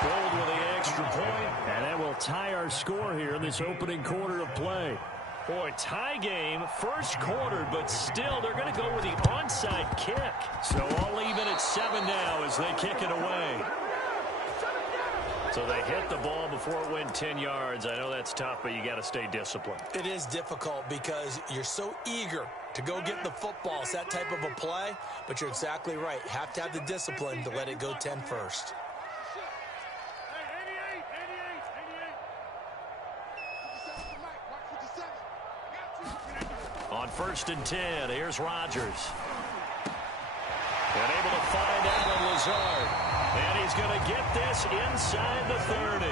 Gold with the extra point. And that will tie our score here in this opening quarter of play. Boy, tie game, first quarter, but still they're going to go with the onside kick. So all even at 7 now as they kick it away. So they hit the ball before it went 10 yards. I know that's tough, but you got to stay disciplined. It is difficult because you're so eager to go get the football. It's that type of a play, but you're exactly right. You have to have the discipline to let it go 10 first. On 1st and 10, here's Rodgers. And able to find Allen Lazard. And he's going to get this inside the 30.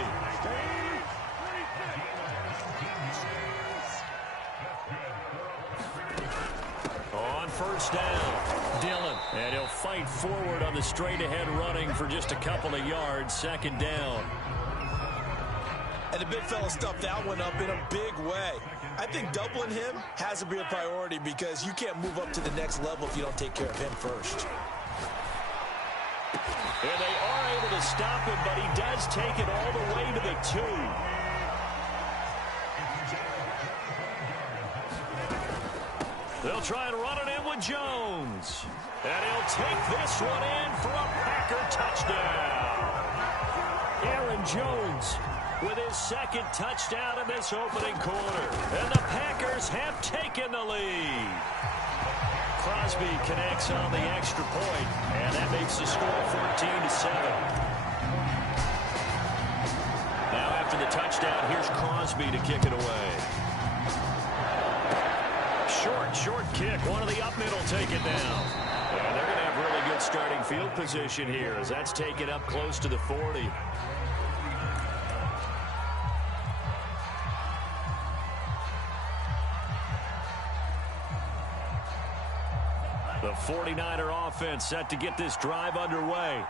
On 1st down. Dillon, and he'll fight forward on the straight-ahead running for just a couple of yards. Second down. And the big fella stuffed that one up in a big way. I think doubling him has to be a priority because you can't move up to the next level if you don't take care of him first. And they are able to stop him, but he does take it all the way to the 2. They'll try and run it in with Jones. And he'll take this one in for a Packer touchdown. Aaron Jones with his second touchdown in this opening quarter. And the Packers have taken the lead. Crosby connects on the extra point, and that makes the score 14-7. Now after the touchdown, here's Crosby to kick it away. Short kick. One of the up middle take it down. And they're going to have really good starting field position here as that's taken up close to the 40. The 49er offense set to get this drive underway.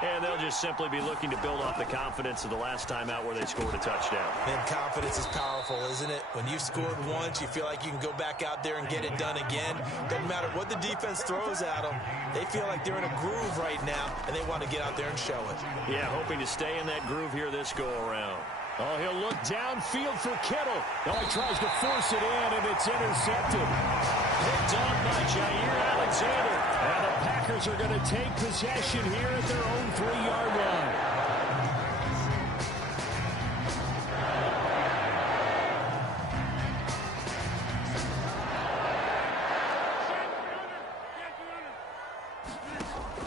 And they'll just simply be looking to build off the confidence of the last time out where they scored a touchdown. And confidence is powerful, isn't it? When you've scored once, you feel like you can go back out there and get it done again. Doesn't matter what the defense throws at them. They feel like they're in a groove right now, and they want to get out there and show it. Yeah, hoping to stay in that groove here this go-around. Oh, he'll look downfield for Kittle. Oh, he tries to force it in, and it's intercepted. Picked on by Jair Alexander. And the Packers are going to take possession here at their own 3-yard line.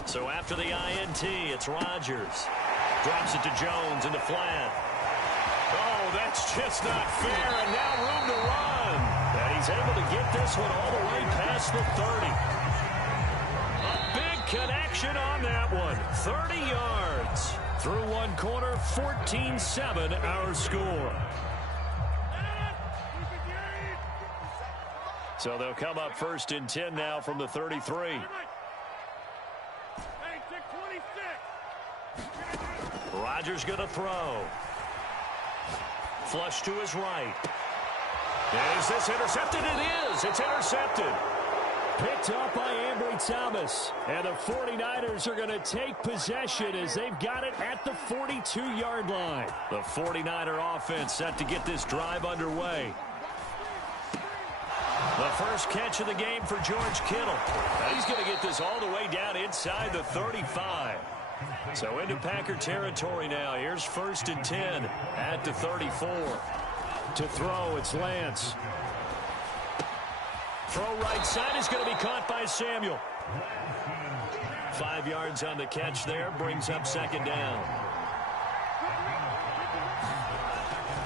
So after the INT, it's Rodgers. Drops it to Jones in the flat. Oh, that's just not fair, and now room to run. And he's able to get this one all the way past the 30. A big connection on that one. 30 yards. Through one quarter, 14-7 our score. So they'll come up 1st and 10 now from the 33. Rodgers going to throw. Flush to his right. Is this intercepted? It is. It's intercepted. Picked up by Ambry Thomas. And the 49ers are going to take possession as they've got it at the 42-yard line. The 49er offense set to get this drive underway. The first catch of the game for George Kittle. He's going to get this all the way down inside the 35. So into Packer territory now. Here's 1st and 10 at the 34. To throw, it's Lance. Throw right side is going to be caught by Samuel. 5 yards on the catch there. Brings up 2nd down.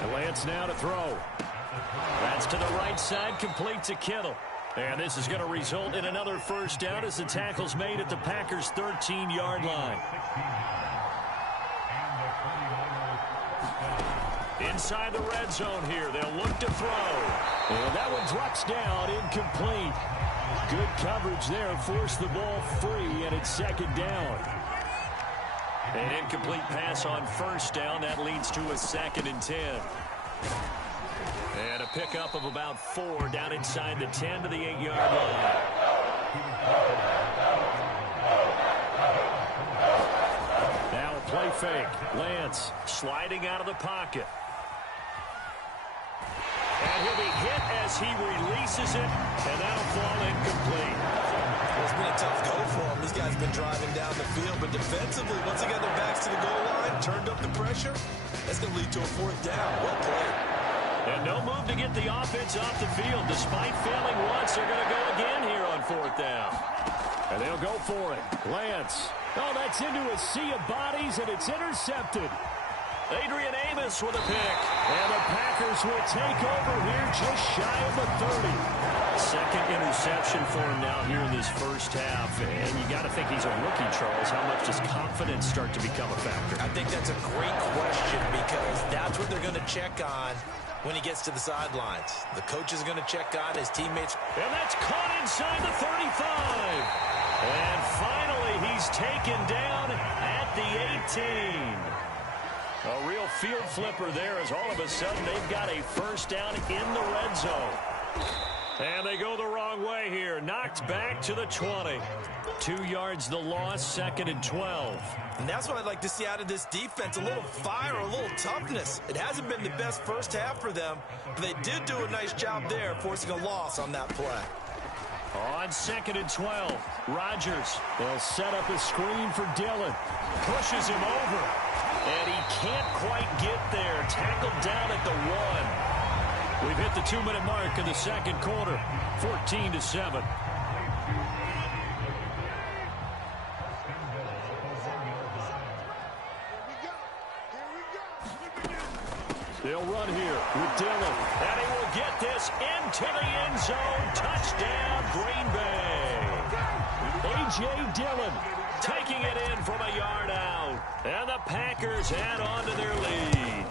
And Lance now to throw. That's to the right side. Complete to Kittle. And this is going to result in another 1st down as the tackle's made at the Packers' 13-yard line. Inside the red zone here. They'll look to throw. And that one drops down, incomplete. Good coverage there. Forced the ball free, and it's 2nd down. An incomplete pass on 1st down. That leads to a 2nd and 10. And a pickup of about 4 down inside the 10 to the 8-yard line. Now a play fake. Lance sliding out of the pocket. And he'll be hit as he releases it, and that'll fall incomplete. It's been a tough go for him. These guys have been driving down the field, but defensively, once they got their backs to the goal line, turned up the pressure, that's going to lead to a 4th down. Well played. And no move to get the offense off the field. Despite failing once, they're going to go again here on 4th down. And they'll go for it. Lance. Oh, that's into a sea of bodies, and it's intercepted. Adrian Amos with a pick. And the Packers will take over here just shy of the 30. 2nd interception for him now here in this 1st half. And you got to think he's a rookie, Charles. How much does confidence start to become a factor? I think that's a great question because that's what they're going to check on when he gets to the sidelines. The coach is going to check on his teammates. And that's caught inside the 35. And finally, he's taken down at the 18. A real field flipper there as all of a sudden they've got a first down in the red zone. And they go the wrong way here. Knocked back to the 20. 2 yards the loss, 2nd and 12. And that's what I'd like to see out of this defense. A little fire, a little toughness. It hasn't been the best first half for them, but they did do a nice job there, forcing a loss on that play. On 2nd and 12, Rodgers. They'll set up a screen for Dillon. Pushes him over. And he can't quite get there. Tackled down at the 1. We've hit the 2-minute mark in the second quarter. 14-7. They'll run here with Dillon. And he will get this into the end zone. Touchdown, Green Bay. A.J. Dillon taking it in from a yard out. And the Packers add on to their lead.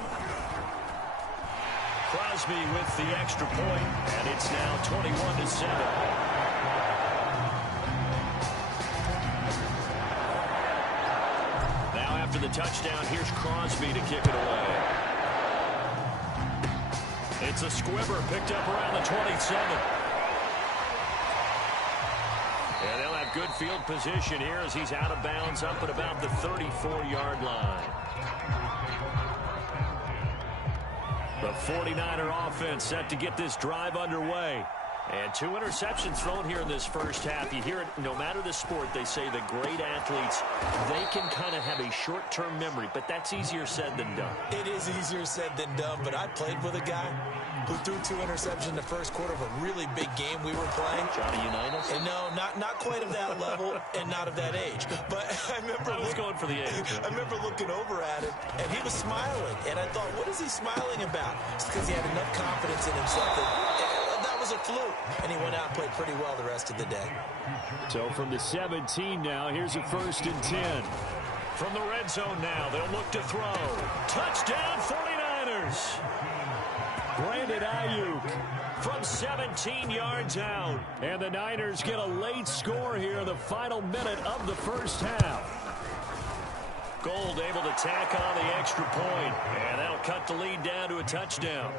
Crosby with the extra point, and it's now 21-7. Now after the touchdown, here's Crosby to kick it away. It's a squibber picked up around the 27. And they'll have good field position here as he's out of bounds up at about the 34-yard line. The 49er offense set to get this drive underway. And 2 interceptions thrown here in this first half. You hear it, no matter the sport, they say the great athletes, they can kind of have a short-term memory, but that's easier said than done. It is easier said than done, but I played with a guy who threw 2 interceptions in the first quarter of a really big game we were playing. Johnny Unitas? And no, not quite of that level and not of that age. But I remember I was going for the age. I remember looking over at him, and he was smiling. And I thought, what is he smiling about? It's because he had enough confidence in himself that was a fluke. And he went out and played pretty well the rest of the day. So from the 17 now, here's a 1st and 10. From the red zone now, they'll look to throw. Touchdown, 49ers. Brandon Ayuk from 17 yards out. And the Niners get a late score here in the final minute of the first half. Gold able to tack on the extra point. And that'll cut the lead down to a touchdown.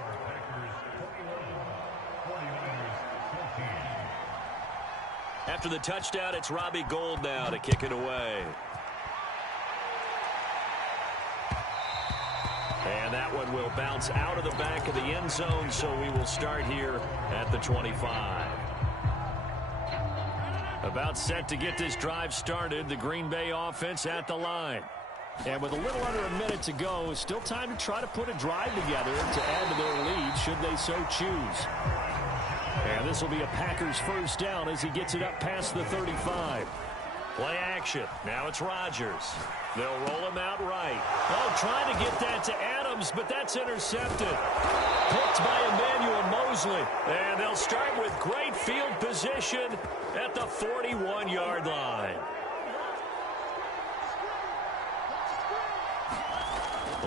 After the touchdown, it's Robbie Gould now to kick it away. And that one will bounce out of the back of the end zone, so we will start here at the 25. About set to get this drive started, the Green Bay offense at the line. And with a little under a minute to go, still time to try to put a drive together to add to their lead should they so choose. And this will be a Packers first down as he gets it up past the 35. Play action. Now it's Rodgers. They'll roll him out right. Oh, trying to get that to Adams, but that's intercepted. Picked by Emmanuel Mosley. And they'll start with great field position at the 41-yard line.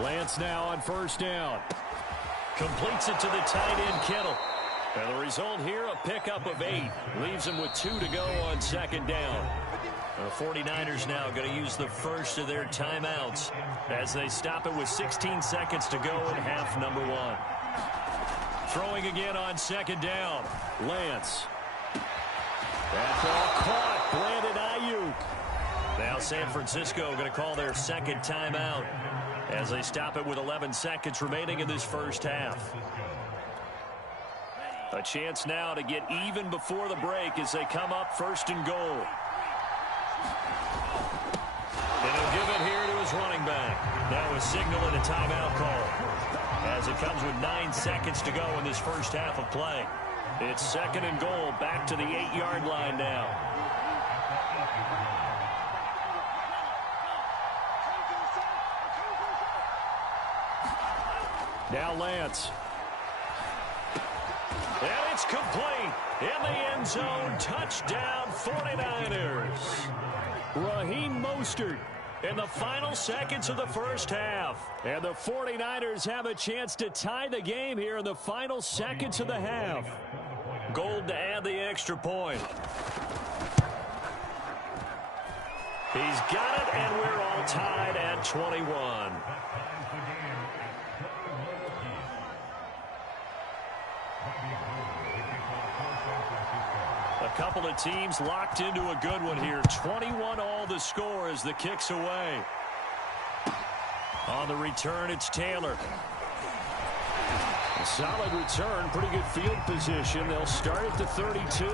Lance now on first down. Completes it to the tight end, Kittle. And the result here, a pickup of 8. Leaves him with 2 to go on second down. The 49ers now going to use the first of their timeouts as they stop it with 16 seconds to go in half number 1. Throwing again on second down. Lance. That ball caught. Brandon Ayuk. Now San Francisco going to call their second timeout as they stop it with 11 seconds remaining in this first half. A chance now to get even before the break as they come up 1st and goal. And he'll give it here to his running back. Now a signal and a timeout call as it comes with 9 seconds to go in this first half of play. It's 2nd and goal, back to the 8-yard line now. Now Lance. And it's complete. In the end zone, touchdown 49ers. Raheem Mostert in the final seconds of the first half. And the 49ers have a chance to tie the game here in the final seconds of the half. Gold to add the extra point. He's got it, and we're all tied at 21. A couple of teams locked into a good one here. 21 all the score as the kick's away. On the return, it's Taylor. A solid return, pretty good field position. They'll start at the 32.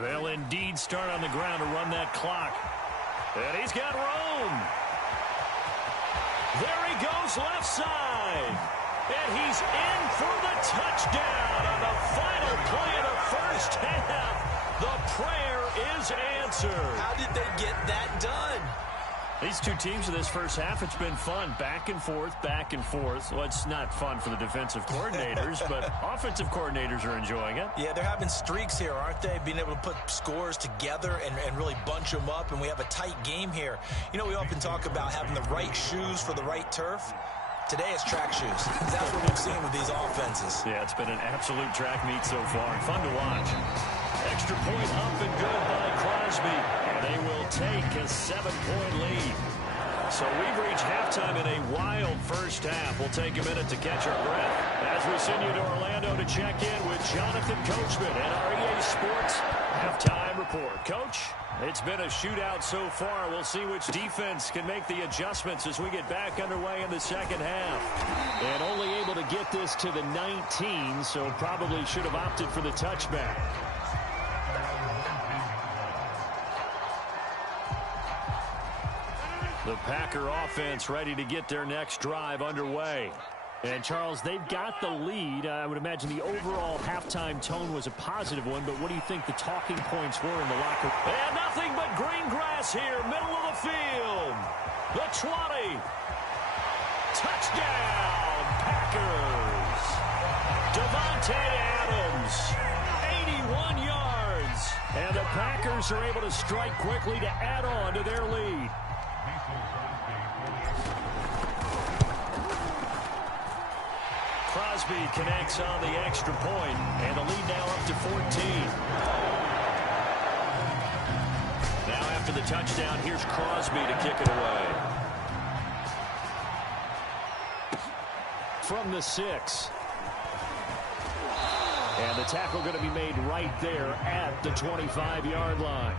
They'll indeed start on the ground to run that clock. And he's got room. There he goes left side. And he's in for the touchdown on the final play of the first half. The prayer is answered. How did they get that done? These two teams in this first half, it's been fun. Back and forth, back and forth. Well, it's not fun for the defensive coordinators, but offensive coordinators are enjoying it. Yeah, they're having streaks here, aren't they? Being able to put scores together and really bunch them up, and we have a tight game here. You know, we often talk about having the right shoes for the right turf. Today it's track shoes. That's what we've seen with these offenses. Yeah, it's been an absolute track meet so far, and fun to watch. Extra point up and good by Crosby. And they will take a 7-point lead. So we've reached halftime in a wild first half. We'll take a minute to catch our breath as we send you to Orlando to check in with Jonathan Coachman and our EA Sports halftime report. Coach, it's been a shootout so far. We'll see which defense can make the adjustments as we get back underway in the second half. And only able to get this to the 19, so probably should have opted for the touchback. The Packer offense ready to get their next drive underway. And, Charles, they've got the lead. I would imagine the overall halftime tone was a positive one, but what do you think the talking points were in the locker room? And nothing but green grass here, middle of the field. The 20. Touchdown, Packers. Devontae Adams, 81 yards. And the Packers are able to strike quickly to add on to their lead. Crosby connects on the extra point, and the lead now up to 14. Now after the touchdown, here's Crosby to kick it away. From the 6. And the tackle going to be made right there at the 25-yard line.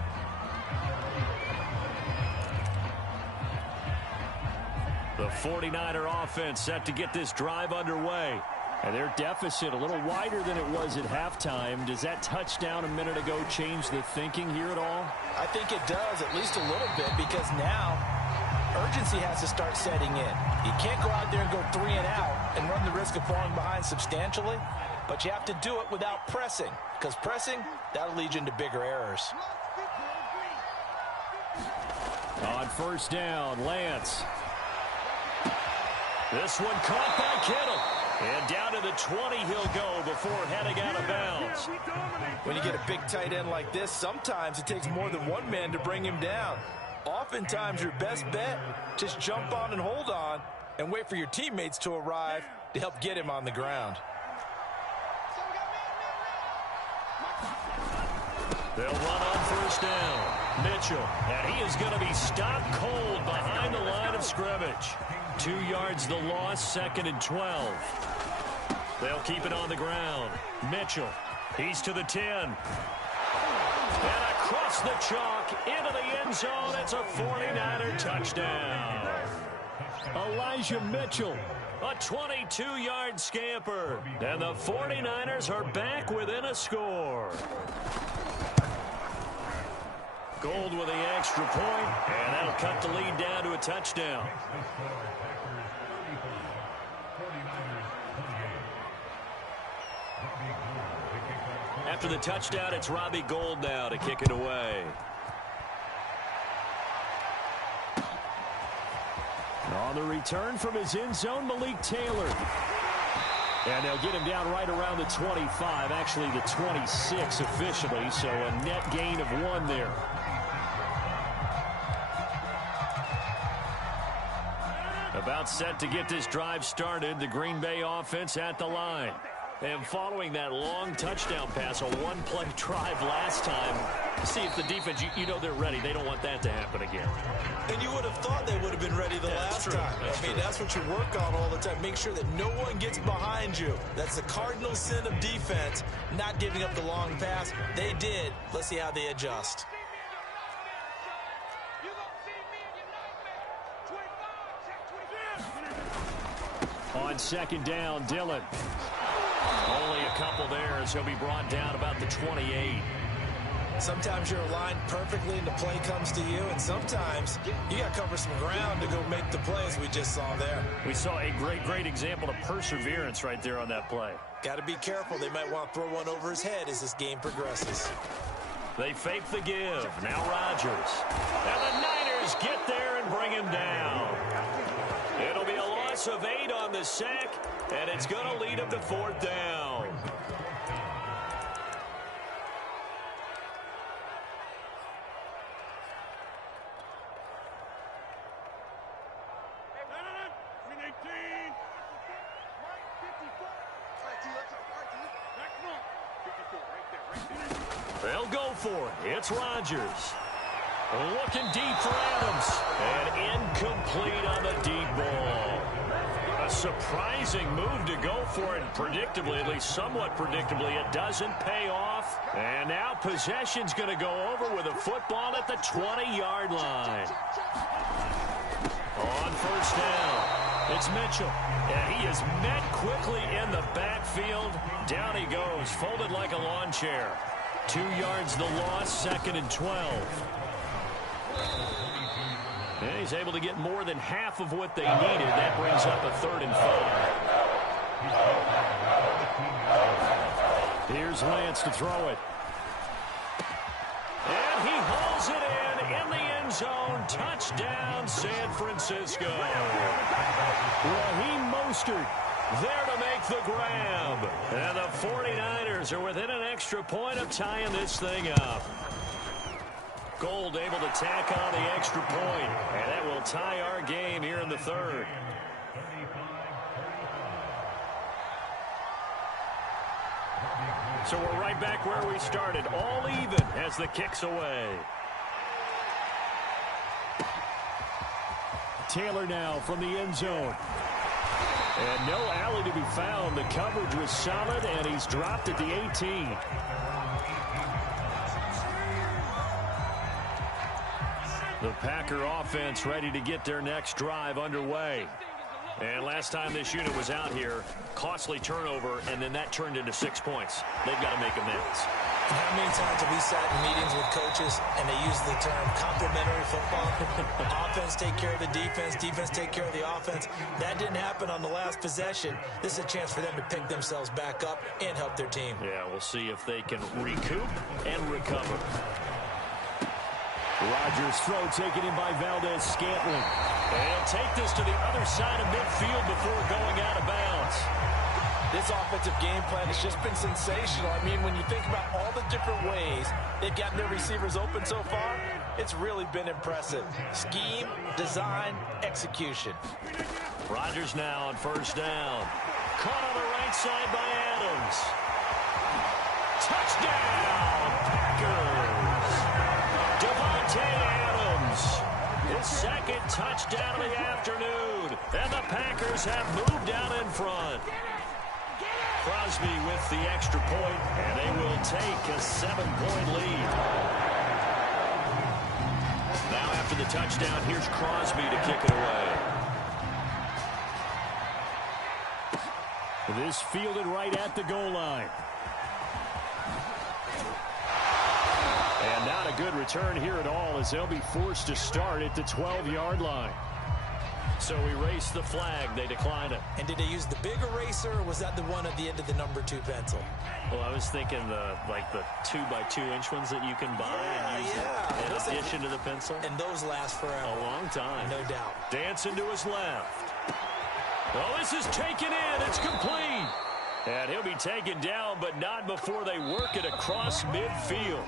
The 49er offense set to get this drive underway. And their deficit a little wider than it was at halftime. Does that touchdown a minute ago change the thinking here at all? I think it does, at least a little bit, because now urgency has to start setting in. You can't go out there and go 3 and out and run the risk of falling behind substantially, but you have to do it without pressing, because pressing, that'll lead you into bigger errors. On first down, Lance. This one caught by Kittle. And down to the 20 he'll go before heading out of bounds. When you get a big tight end like this, sometimes it takes more than one man to bring him down. Oftentimes your best bet, just jump on and hold on and wait for your teammates to arrive to help get him on the ground. They'll run on first down. Mitchell, and he is going to be stopped cold behind the line of scrimmage. 2 yards the loss, 2nd and 12. They'll keep it on the ground. Mitchell, he's to the 10. And across the chalk, into the end zone, it's a 49er touchdown. Elijah Mitchell, a 22-yard scamper. And the 49ers are back within a score. Gold with the extra point, and that'll cut the lead down to a touchdown. After the touchdown, it's Robbie Gould now to kick it away. On the return from his end zone, Malik Taylor. And they'll get him down right around the 25, actually the 26 officially, so a net gain of 1 there. About set to get this drive started, the Green Bay offense at the line. And following that long touchdown pass, a one-play drive last time, see if the defense, you know they're ready. They don't want that to happen again. And you would have thought they would have been ready the last time. I mean, that's what you work on all the time. Make sure that no one gets behind you. That's the cardinal sin of defense, not giving up the long pass. They did. Let's see how they adjust. On second down, Dillon. Only a couple there as he'll be brought down about the 28. Sometimes you're aligned perfectly and the play comes to you, and sometimes you got to cover some ground to go make the plays we just saw there. We saw a great example of perseverance right there on that play. Got to be careful. They might want to throw one over his head as this game progresses. They fake the give. Now Rodgers. And the Niners get there and bring him down. It'll be a loss of 8 on the sack, and it's going to lead him to 4th down. They'll go for it. It's Rodgers. Looking deep for Adams. And incomplete on the deep ball. A surprising move to go for it. Predictably, at least somewhat predictably, it doesn't pay off. And now possession's going to go over with a football at the 20-yard line. On 1st down, it's Mitchell. And he is met quickly in the backfield. Down he goes, folded like a lawn chair. 2 yards the loss, 2nd and 12. And he's able to get more than half of what they needed. That brings up a 3rd and 5. Here's Lance to throw it. And he hauls it in the end zone. Touchdown, San Francisco. Raheem Mostert there to make the grab. And the 49ers are within an extra point of tying this thing up. Gold able to tack on the extra point, and that will tie our game here in the 3rd. So we're right back where we started, all even as the kick's away. Taylor now from the end zone. And no alley to be found. The coverage was solid, and he's dropped at the 18. The Packer offense ready to get their next drive underway. And last time this unit was out here, costly turnover, and then that turned into 6 points. They've got to make amends. How many times have we sat in meetings with coaches and they use the term complementary football? Offense take care of the defense, defense take care of the offense. That didn't happen on the last possession. This is a chance for them to pick themselves back up and help their team. Yeah, we'll see if they can recoup and recover. Rodgers' throw taken in by Valdez-Scantling. And he'll take this to the other side of midfield before going out of bounds. This offensive game plan has just been sensational. I mean, when you think about all the different ways they've gotten their receivers open so far, it's really been impressive. Scheme, design, execution. Rodgers now on 1st down. Caught on the right side by Adams. Touchdown, Packers! Devontae Adams, his 2nd touchdown of the afternoon. And the Packers have moved down in front. Crosby with the extra point, and they will take a 7-point lead. Now after the touchdown, here's Crosby to kick it away. This fielded right at the goal line. And not a good return here at all as they'll be forced to start at the 12-yard line. So erase the flag. They decline it. And did they use the big eraser, or was that the one at the end of the number 2 pencil? Well, I was thinking the 2x2-inch ones that you can buy and use in addition to the pencil. And those last forever. A long time. No doubt. Dancing to his left. Oh, this is taken in. It's complete. And he'll be taken down, but not before they work it across midfield.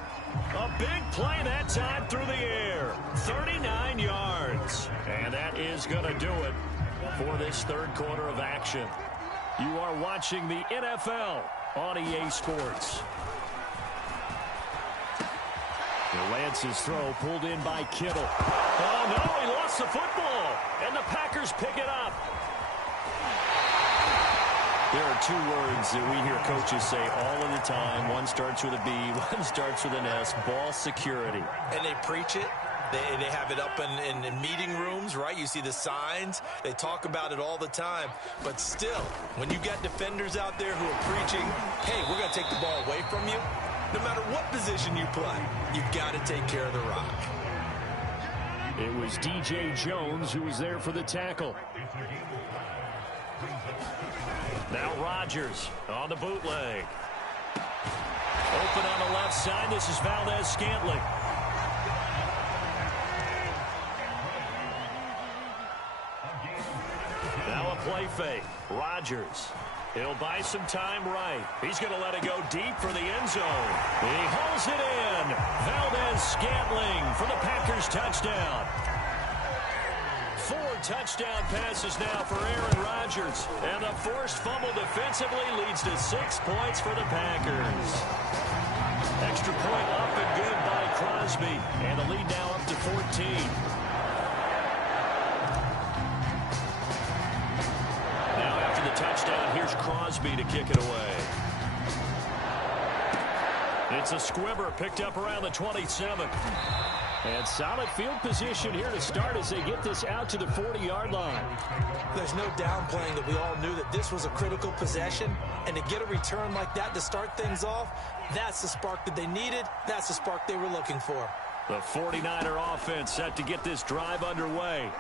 A big play that time through the air. 39 yards. And that is going to do it. for this third quarter of action. You are watching the NFL on EA Sports. Lance's throw pulled in by Kittle. Oh, no, he lost the football, and the Packers pick it up. There are two words that we hear coaches say all of the time. One starts with a B, one starts with an S, ball security. And they preach it. They have it up in meeting rooms, right? You see the signs. They talk about it all the time. But still, when you got defenders out there who are preaching, hey, we're going to take the ball away from you, no matter what position you play, you've got to take care of the rock. It was DJ Jones who was there for the tackle. Now Rodgers on the bootleg. Open on the left side. This is Valdez-Scantling. Now a play fake. Rodgers. He'll buy some time right. He's going to let it go deep for the end zone. He hauls it in. Valdez-Scantling for the Packers touchdown. 4 touchdown passes now for Aaron Rodgers. And the forced fumble defensively leads to 6 points for the Packers. Extra point up and good by Crosby. And the lead now up to 14. Touchdown. Here's Crosby to kick it away. It's a squibber picked up around the 27. And solid field position here to start as they get this out to the 40-yard line. There's no downplaying that we all knew that this was a critical possession. And to get a return like that to start things off, that's the spark that they needed. That's the spark they were looking for. The 49er offense set to get this drive underway.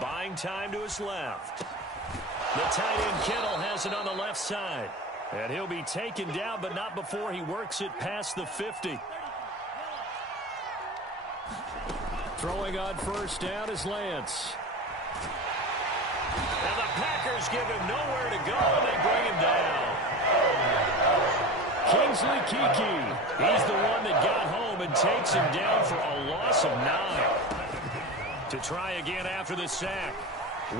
Buying time to his left. The tight end Kittle has it on the left side. And he'll be taken down, but not before he works it past the 50. Throwing on first down is Lance. And the Packers give him nowhere to go, and they bring him down. Kingsley Keke. He's the one that got home and takes him down for a loss of 9. To try again after the sack.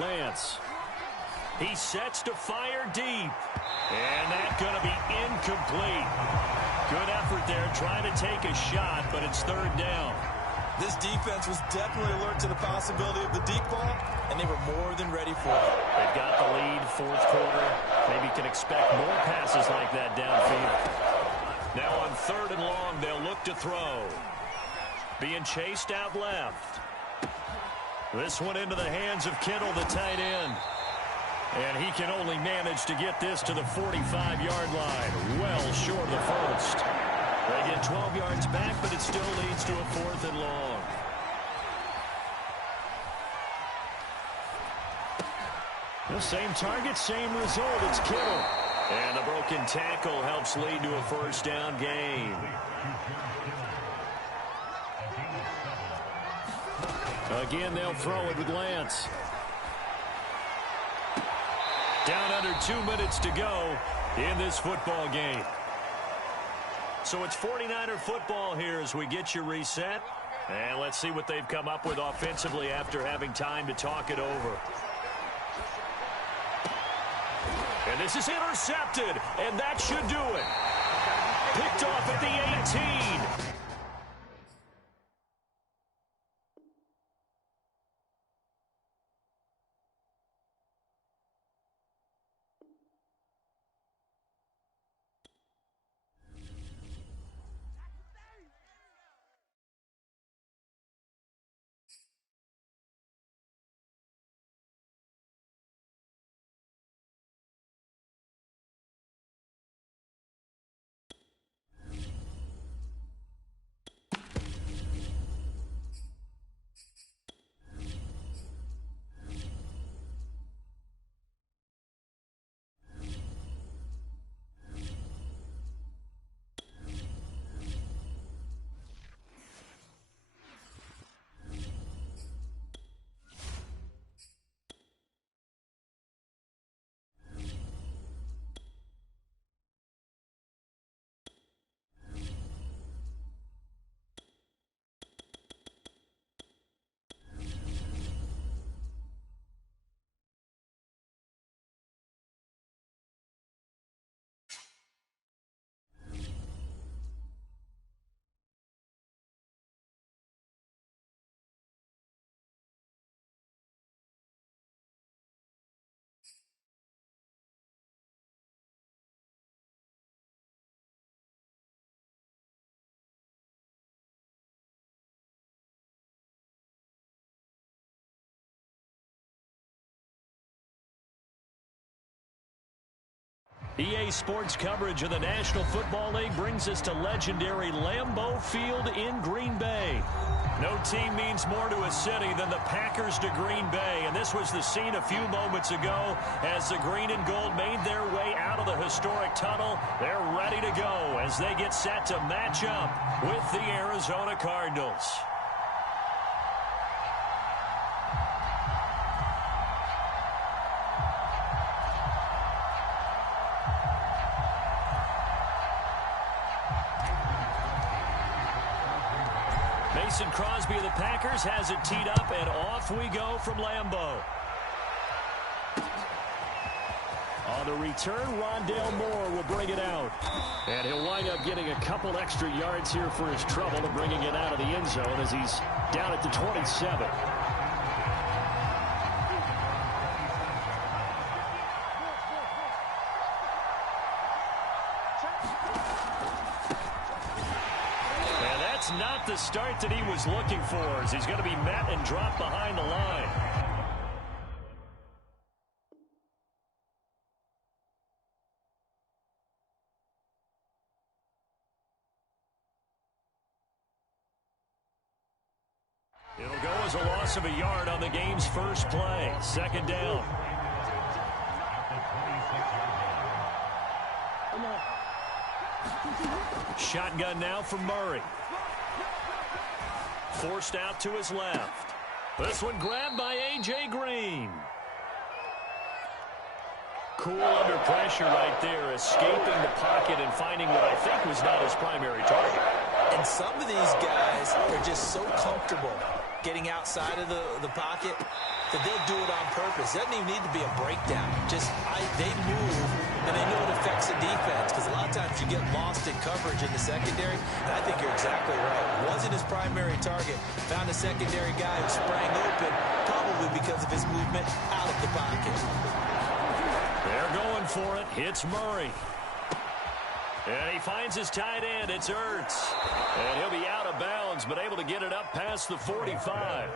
Lance. He sets to fire deep. And that's going to be incomplete. Good effort there trying to take a shot, but it's third down. This defense was definitely alert to the possibility of the deep ball, and they were more than ready for it. They've got the lead, fourth quarter. Maybe can expect more passes like that downfield. Now on third and long, they'll look to throw. Being chased out left. This one into the hands of Kittle, the tight end. And he can only manage to get this to the 45-yard line. Well short of the first. They get 12 yards back, but it still leads to a fourth and long. The same target, same result. It's Kittle. And a broken tackle helps lead to a first down gain. Again, they'll throw it with Lance. Down under 2 minutes to go in this football game. So it's 49er football here as we get you reset. And let's see what they've come up with offensively after having time to talk it over. And this is intercepted, and that should do it. Picked off at the 18. EA Sports coverage of the National Football League brings us to legendary Lambeau Field in Green Bay. No team means more to a city than the Packers to Green Bay, and this was the scene a few moments ago as the green and gold made their way out of the historic tunnel. They're ready to go as they get set to match up with the Arizona Cardinals. Mason Crosby of the Packers has it teed up, and off we go from Lambeau. On the return, Rondale Moore will bring it out. And he'll wind up getting a couple extra yards here for his trouble and bringing it out of the end zone as he's down at the 27. Not the start that he was looking for, as he's going to be met and dropped behind the line. It'll go as a loss of a yard on the game's first play. Second down. Shotgun now from Murray. Forced out to his left. This one grabbed by A.J. Green. Cool under pressure right there, escaping the pocket and finding what I think was not his primary target. And some of these guys are just so comfortable getting outside of the pocket that they'll do it on purpose. It doesn't even need to be a breakdown. They move, and they know it affects the defense, because a lot of times you get lost in coverage in the secondary, and I think you're exactly right. Wasn't his primary target. Found a secondary guy who sprang open, probably because of his movement out of the pocket. They're going for it. Hits Murray. And he finds his tight end. It's Ertz. And he'll be out of bounds, but able to get it up past the 45.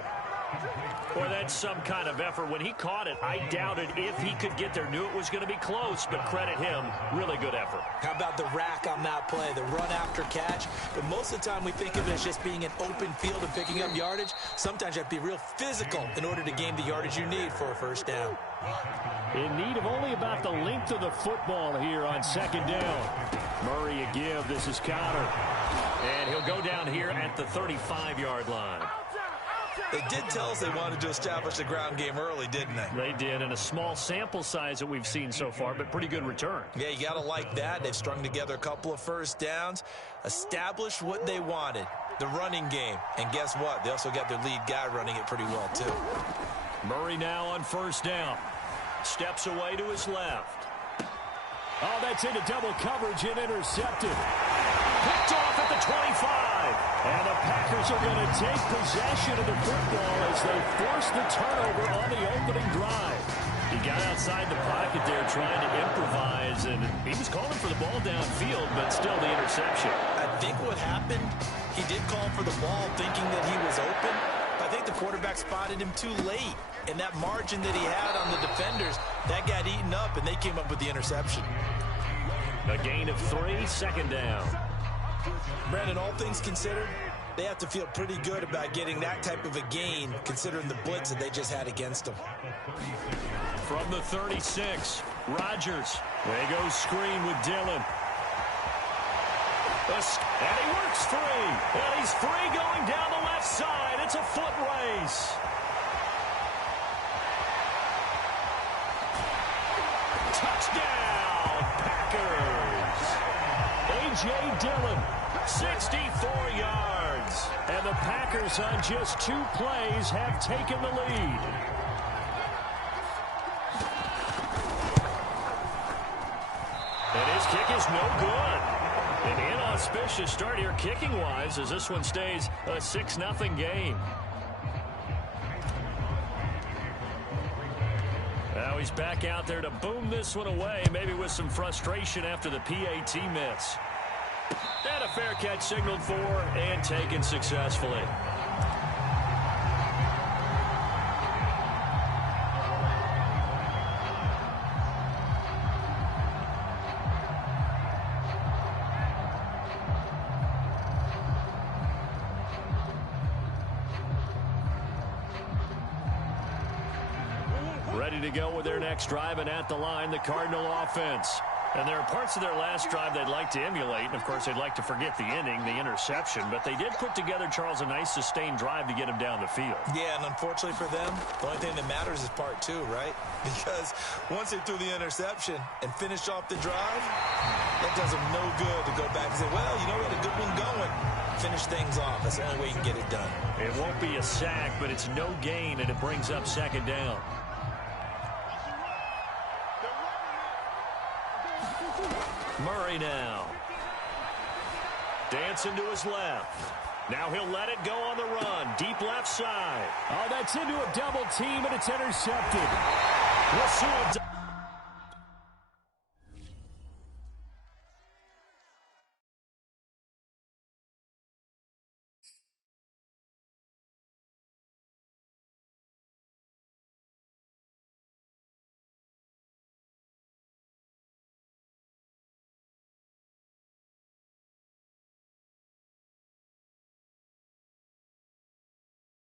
Boy, that's some kind of effort. When he caught it, I doubted if he could get there. Knew it was going to be close, but credit him. Really good effort. How about the rack on that play, the run after catch? But most of the time we think of it as just being an open field and picking up yardage. Sometimes you have to be real physical in order to gain the yardage you need for a first down. In need of only about the length of the football here on second down. Murray a give. This is Connor. And he'll go down here at the 35-yard line. They did tell us they wanted to establish the ground game early, didn't they? They did, and a small sample size that we've seen so far, but pretty good return. Yeah, you got to like that. They've strung together a couple of first downs, established what they wanted, the running game. And guess what? They also got their lead guy running it pretty well, too. Murray now on first down. Steps away to his left. Oh, that's into double coverage and intercepted. Picked off at the 25. And the Packers are going to take possession of the football as they force the turnover on the opening drive. He got outside the pocket there trying to improvise, and he was calling for the ball downfield, but still the interception. I think what happened, he did call for the ball thinking that he was open. I think the quarterback spotted him too late. And that margin that he had on the defenders, that got eaten up, and they came up with the interception. A gain of 3, second down. Brandon, all things considered, they have to feel pretty good about getting that type of a gain, considering the blitz that they just had against them. From the 36, Rodgers. They go screen with Dillon. And he works free. And he's free going down the left side. It's a foot race. Touchdown, Packers. A.J. Dillon, 64 yards. And the Packers on just 2 plays have taken the lead. And his kick is no good. An inauspicious start here kicking-wise as this one stays a 6-0 game. Now he's back out there to boom this one away, maybe with some frustration after the PAT miss. And a fair catch signaled for and taken successfully. Ready to go with their next drive, and at the line, the Cardinal offense. And there are parts of their last drive they'd like to emulate. And, of course, they'd like to forget the inning, the interception. But they did put together, Charles, a nice sustained drive to get him down the field. Yeah, and unfortunately for them, the only thing that matters is part two, right? Because once they threw the interception and finished off the drive, that does them no good to go back and say, well, you know, we had a good one going. Finish things off. That's the only way you can get it done. It won't be a sack, but it's no gain, and it brings up second down. Murray now. Dancing to his left. Now he'll let it go on the run. Deep left side. Oh, that's into a double team, and it's intercepted. We'll see